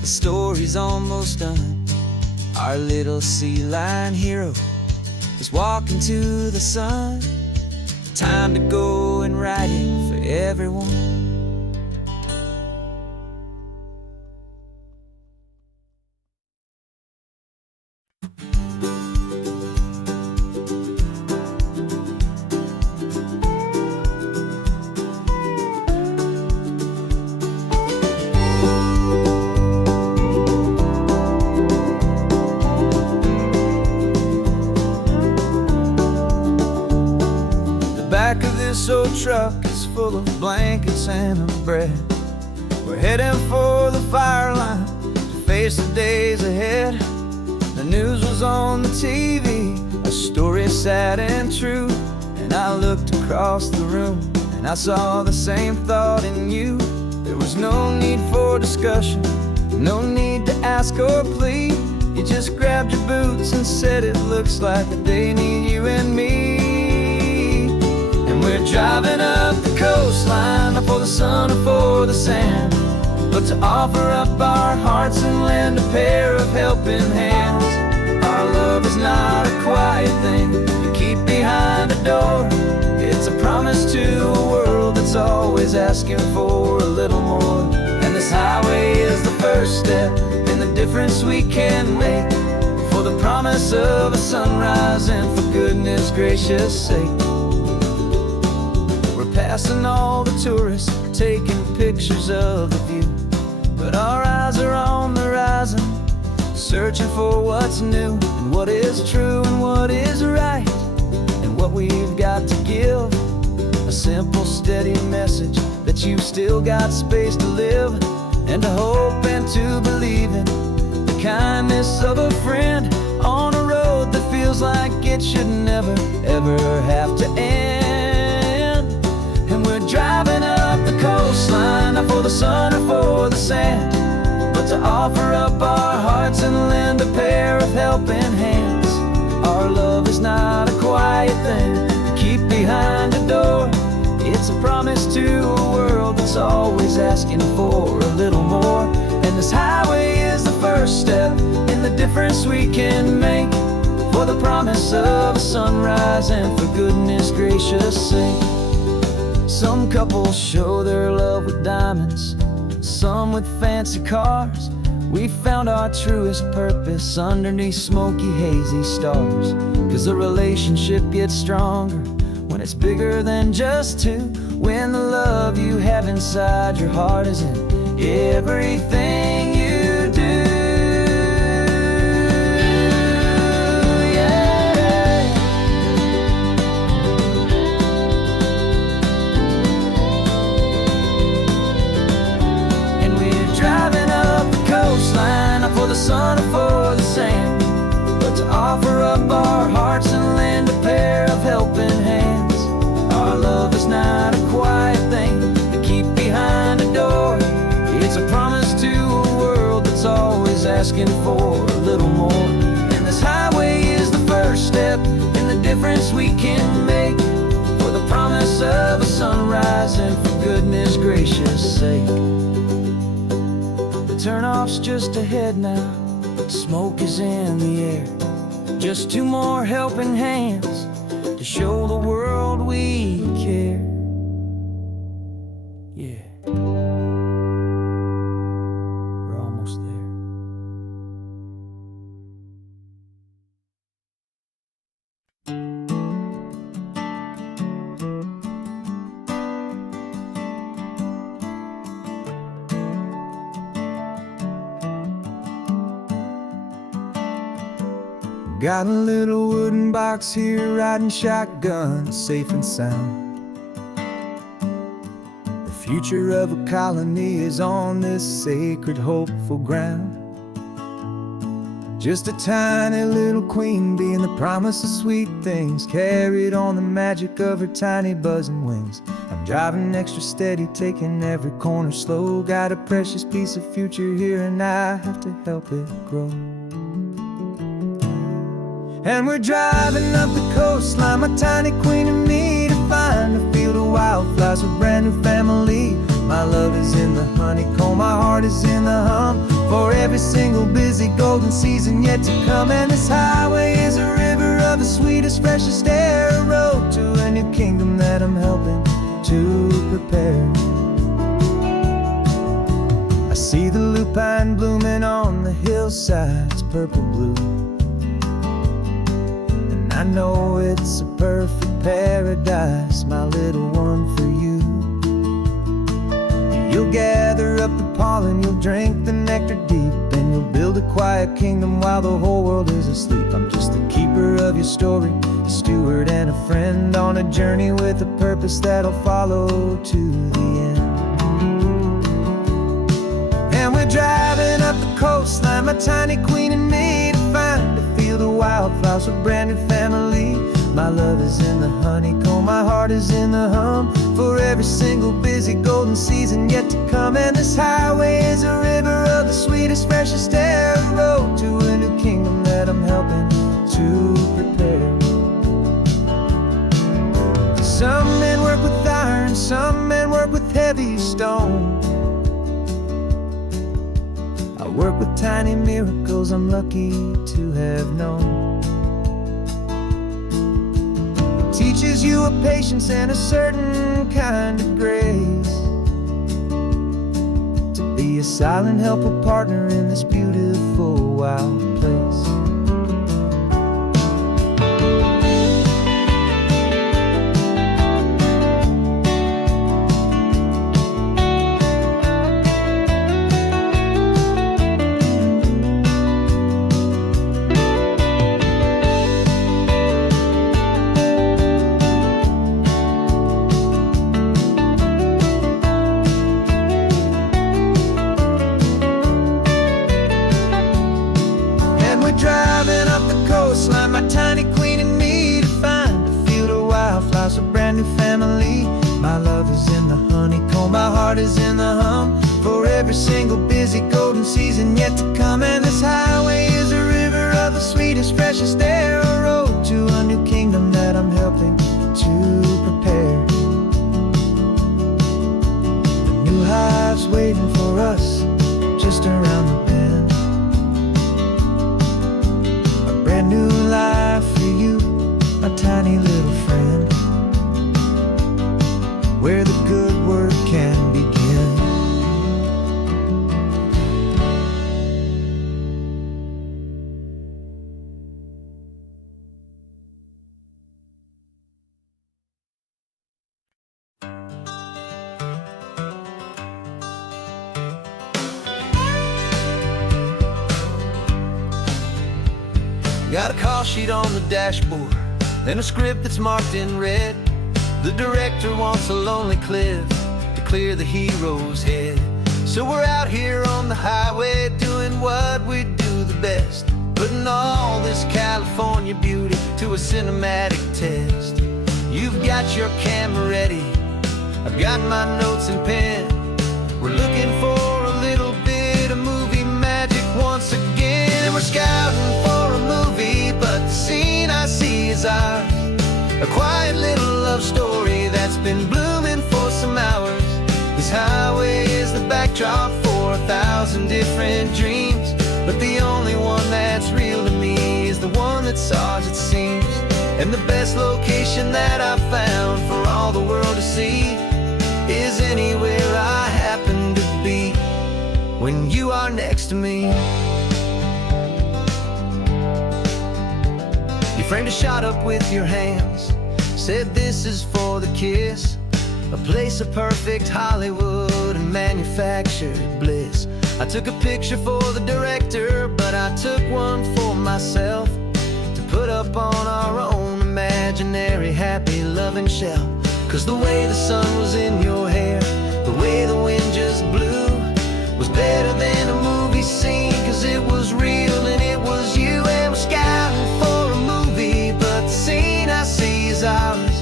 the story's almost done. Our little sea lion hero is walking to the sun. Time to go and write it for everyone. Back of this old truck is full of blankets and of bread. We're heading for the fire line to face the days ahead. The news was on the TV, a story sad and true, and I looked across the room and I saw the same thought in you. There was no need for discussion, no need to ask or plead. You just grabbed your boots and said it looks like the day need you and me. We're driving up the coastline, not for the sun or for the sand, but to offer up our hearts and lend a pair of helping hands. Our love is not a quiet thing you keep behind a door. It's a promise to a world that's always asking for a little more. And this highway is the first step in the difference we can make, for the promise of a sunrise and for goodness gracious sake. Passing all the tourists, taking pictures of the view, but our eyes are on the horizon, searching for what's new and what is true and what is right, and what we've got to give. A simple, steady message that you've still got space to live, and to hope and to believe in the kindness of a friend on a road that feels like it should never, ever have to end. And we're driving up the coastline, not for the sun or for the sand, but to offer up our hearts and lend a pair of helping hands. Our love is not a quiet thing to keep behind a door. It's a promise to a world that's always asking for a little more. And this highway is the first step in the difference we can make, for the promise of a sunrise and for goodness gracious sake. Some couples show their love with diamonds, some with fancy cars. We found our truest purpose underneath smoky, hazy stars. 'Cause the relationship gets stronger when it's bigger than just two, when the love you have inside your heart is in everything you do. For the sun or for the sand, but to offer up our hearts and lend a pair of helping hands. Our love is not a quiet thing to keep behind a door. It's a promise to a world that's always asking for a little more. And this highway is the first step in the difference we can make, for the promise of a sunrise and for goodness gracious sake. Turn-off's just ahead now, smoke is in the air. Just two more helping hands to show the world we care. Yeah, we're almost there. Got a little wooden box here, riding shotgun, safe and sound. The future of a colony is on this sacred, hopeful ground. Just a tiny little queen bee, and the promise of sweet things carried on the magic of her tiny buzzing wings. I'm driving extra steady, taking every corner slow. Got a precious piece of future here, and I have to help it grow. And we're driving up the coastline, my tiny queen and me, to find a field of wildflowers with brand new family. My love is in the honeycomb, my heart is in the hum, for every single busy golden season yet to come. And this highway is a river of the sweetest, freshest air, a road to a new kingdom that I'm helping to prepare. I see the lupine blooming on the hillsides, purple blue. I know it's a perfect paradise, my little one, for you. You'll gather up the pollen, you'll drink the nectar deep, and you'll build a quiet kingdom while the whole world is asleep. I'm just the keeper of your story, a steward and a friend, on a journey with a purpose that'll follow to the end. And we're driving up the coastline, my tiny queen and me, to find a field of wildflowers with brand new family. My love is in the honeycomb, my heart is in the hum, for every single busy golden season yet to come. And this highway is a river of the sweetest, freshest air, a road to a new kingdom that I'm helping to prepare. Some men work with iron, some men work with heavy stone. I work with tiny miracles I'm lucky to have known. It teaches you a patience and a certain kind of grace, to be a silent helper partner in this beautiful wild place. Driving up the coastline, my tiny queen and me, to find a field of wildflowers, a brand new family. My love is in the honeycomb, my heart is in the hum, for every single busy golden season yet to come. And this highway is a river of the sweetest, freshest air, a road to a new kingdom that I'm helping to prepare. The new hive's waiting for us just around the bend. Brand new life for you, my tiny little friend, where the good work can begin. Got a call sheet on the dashboard and a script that's marked in red. The director wants a lonely cliff to clear the hero's head. So we're out here on the highway doing what we do the best, putting all this California beauty to a cinematic test. You've got your camera ready, I've got my notes and pen. We're looking for a little bit of movie magic once again. And we're scouting for a movie, but the scene I see is ours, a quiet little love story that's been blooming for some hours. This highway is the backdrop for a 1,000 different dreams, but the only one that's real to me is the one that's ours, it seems. And the best location that I've found for all the world to see is anywhere I happen to be when you are next to me. You framed a shot up with your hands, said this is for the kiss, a place of perfect Hollywood and manufactured bliss. I took a picture for the director, but I took one for myself to put up on our own imaginary happy loving shelf. 'Cause the way the sun was in your hair, the way the wind just blew, was better than a movie scene, 'cause it was real and it was you. And we're scouting for a movie, but the scene I see is ours,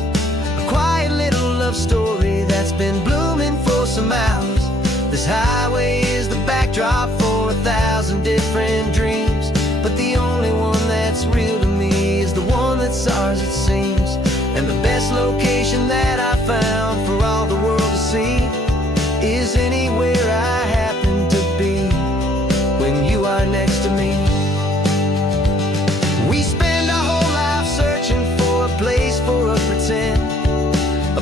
a quiet little love story that's been blooming for some hours. This highway is the backdrop for 1,000 different dreams, but the only one that's real to me is the one that's ours, it seems. And the best location that I found for all the world to see is anywhere I happen to be when you are next to me. We spend our whole life searching for a place for a pretend,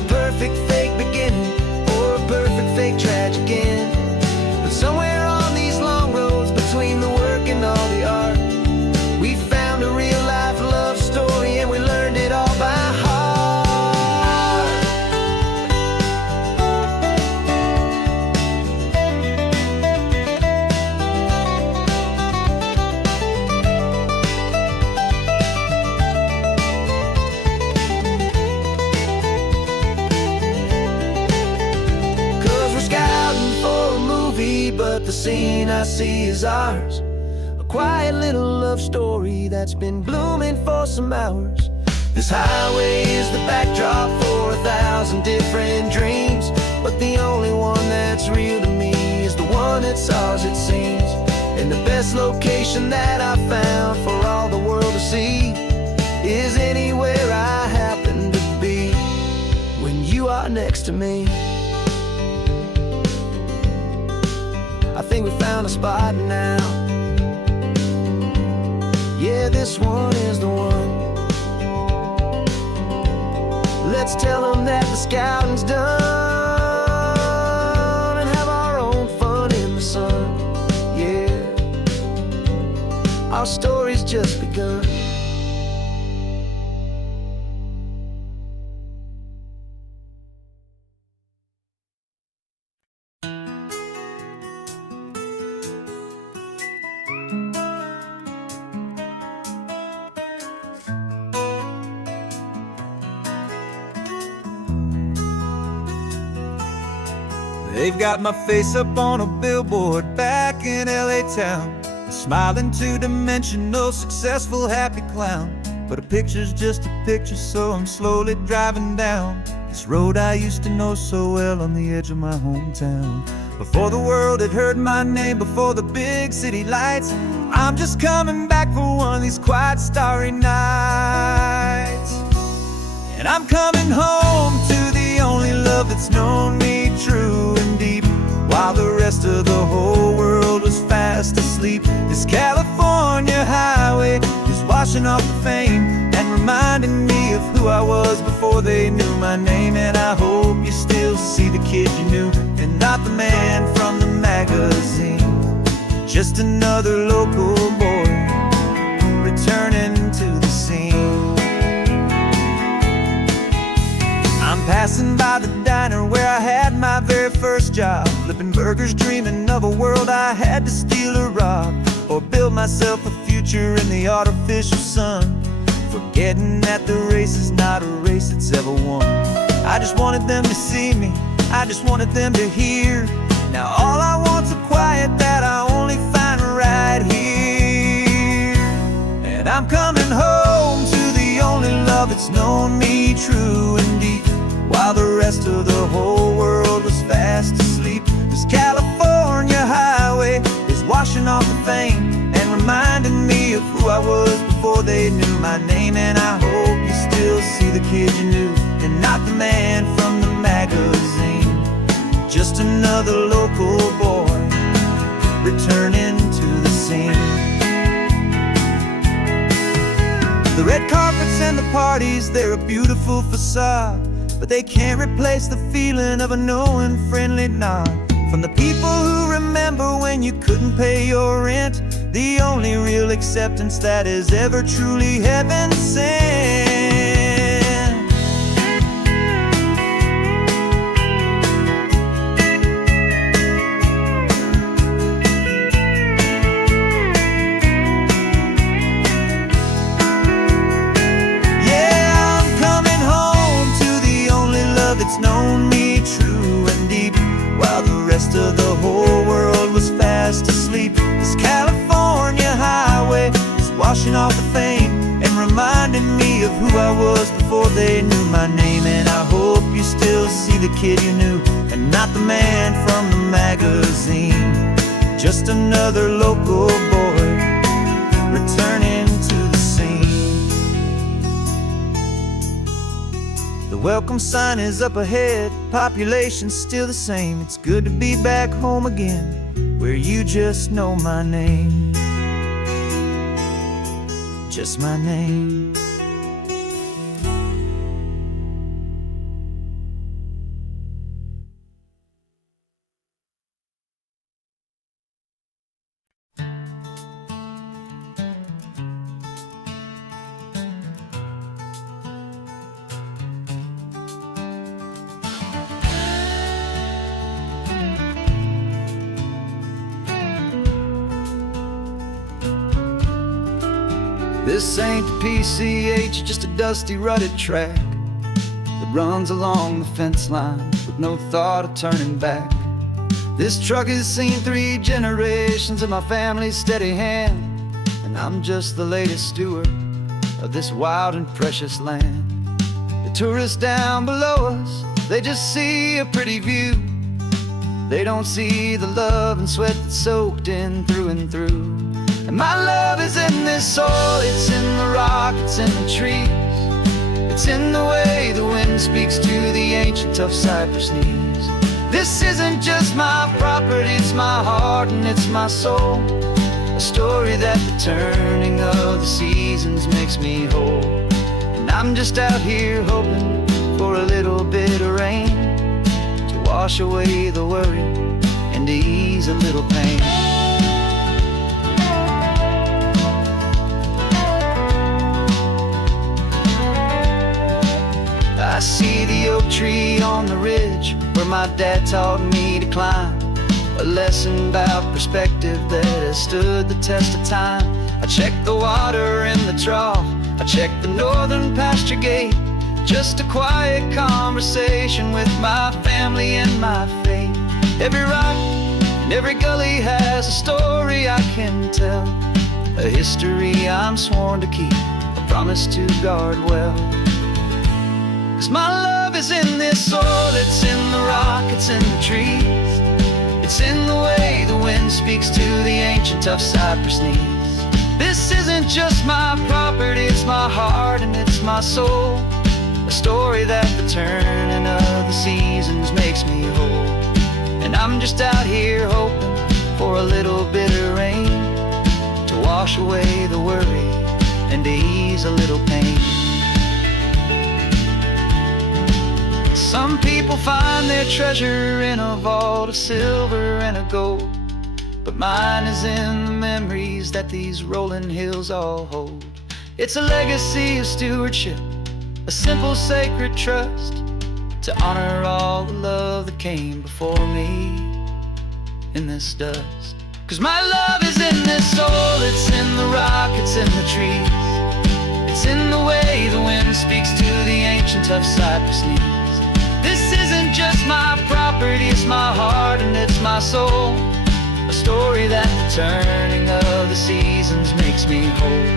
a perfect fake beginning or a perfect fake tragic end. But somewhere on these long roads between the work and all the art, we found a real life love story and we learned it all by heart. 'Cause we're scouting for a movie, but the scene I see is ours, a quiet little love story that's been blooming for some hours. This highway is the backdrop for 1,000 different dreams, but the only one that's real to me is the one that's ours, it seems. And the best location that I found for all the world to see is anywhere I happen to be when you are next to me. I think we found a spot now. Yeah, this one is the one. Let's tell them that the scouting's done and have our own fun in the sun. Yeah, our story's just begun. They've got my face up on a billboard back in LA town, a smiling two-dimensional, successful, happy clown. But a picture's just a picture, so I'm slowly driving down this road I used to know so well on the edge of my hometown. Before the world had heard my name, before the big city lights, I'm just coming back for one of these quiet, starry nights. And I'm coming home to the only love that's known me true and deep, while the rest of the whole world was fast asleep. This California highway is washing off the fame and reminding me of who I was before they knew my name. And I hope you still see the kid you knew and not the man from the magazine, just another local boy returning to the scene. I'm passing by the diner where I had my very first job, flipping burgers, dreaming of a world I had to steal or rob, or build myself a future in the artificial sun, forgetting that the race is not a race that's ever won. I just wanted them to see me, I just wanted them to hear. Now all I want's a quiet that I only find right here. And I'm coming home to the only love that's known me true and deep, while the rest of the whole world was fast asleep. This California highway is washing off the fame and reminding me of who I was before they knew my name. And I hope you still see the kid you knew and not the man from the magazine, just another local boy parties, they're a beautiful facade, but they can't replace the feeling of a knowing friendly nod from the people who remember when you couldn't pay your rent, the only real acceptance that is ever truly heaven sent. It's known me true and deep, while the rest of the whole world was fast asleep. This California highway is washing off the fame and reminding me of who I was before they knew my name. And I hope you still see the kid you knew and not the man from the magazine. Just another local boy returning to the scene. The welcome sign is up ahead, population's still the same. It's good to be back home again, where you just know my name. Just my name. This ain't the PCH, just a dusty, rutted track that runs along the fence line with no thought of turning back. This truck has seen 3 generations of my family's steady hand, and I'm just the latest steward of this wild and precious land. The tourists down below us, they just see a pretty view. They don't see the love and sweat that's soaked in through and through. And my love is in this soil, it's in the rock, it's in the trees. It's in the way the wind speaks to the ancient tough cypress knees. This isn't just my property, it's my heart and it's my soul. A story that the turning of the seasons makes me whole. And I'm just out here hoping for a little bit of rain to wash away the worry and to ease a little pain. I see the oak tree on the ridge where my dad taught me to climb, a lesson about perspective that has stood the test of time. I check the water in the trough, I check the northern pasture gate, just a quiet conversation with my family and my faith. Every rock and every gully has a story I can tell, a history I'm sworn to keep, a promise to guard well. 'Cause my love is in this soil, it's in the rock, it's in the trees. It's in the way the wind speaks to the ancient tough cypress knees. This isn't just my property, it's my heart and it's my soul. A story that the turning of the seasons makes me whole. And I'm just out here hoping for a little bit of rain to wash away the worry and to ease a little pain. Some people find their treasure in a vault of silver and of gold, but mine is in the memories that these rolling hills all hold. It's a legacy of stewardship, a simple sacred trust, to honor all the love that came before me in this dust. 'Cause my love is in this soul, it's in the rock, it's in the trees. It's in the way the wind speaks to the ancient tough cypress knees. This isn't just my property, it's my heart and it's my soul. A story that the turning of the seasons makes me whole.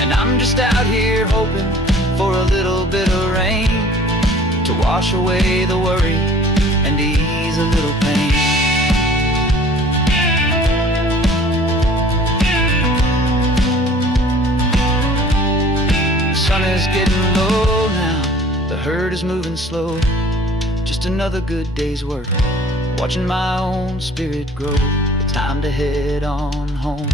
And I'm just out here hoping for a little bit of rain to wash away the worry and to ease a little pain. The sun is getting low now, the herd is moving slow. Just another good day's work, watching my own spirit grow. It's time to head on home.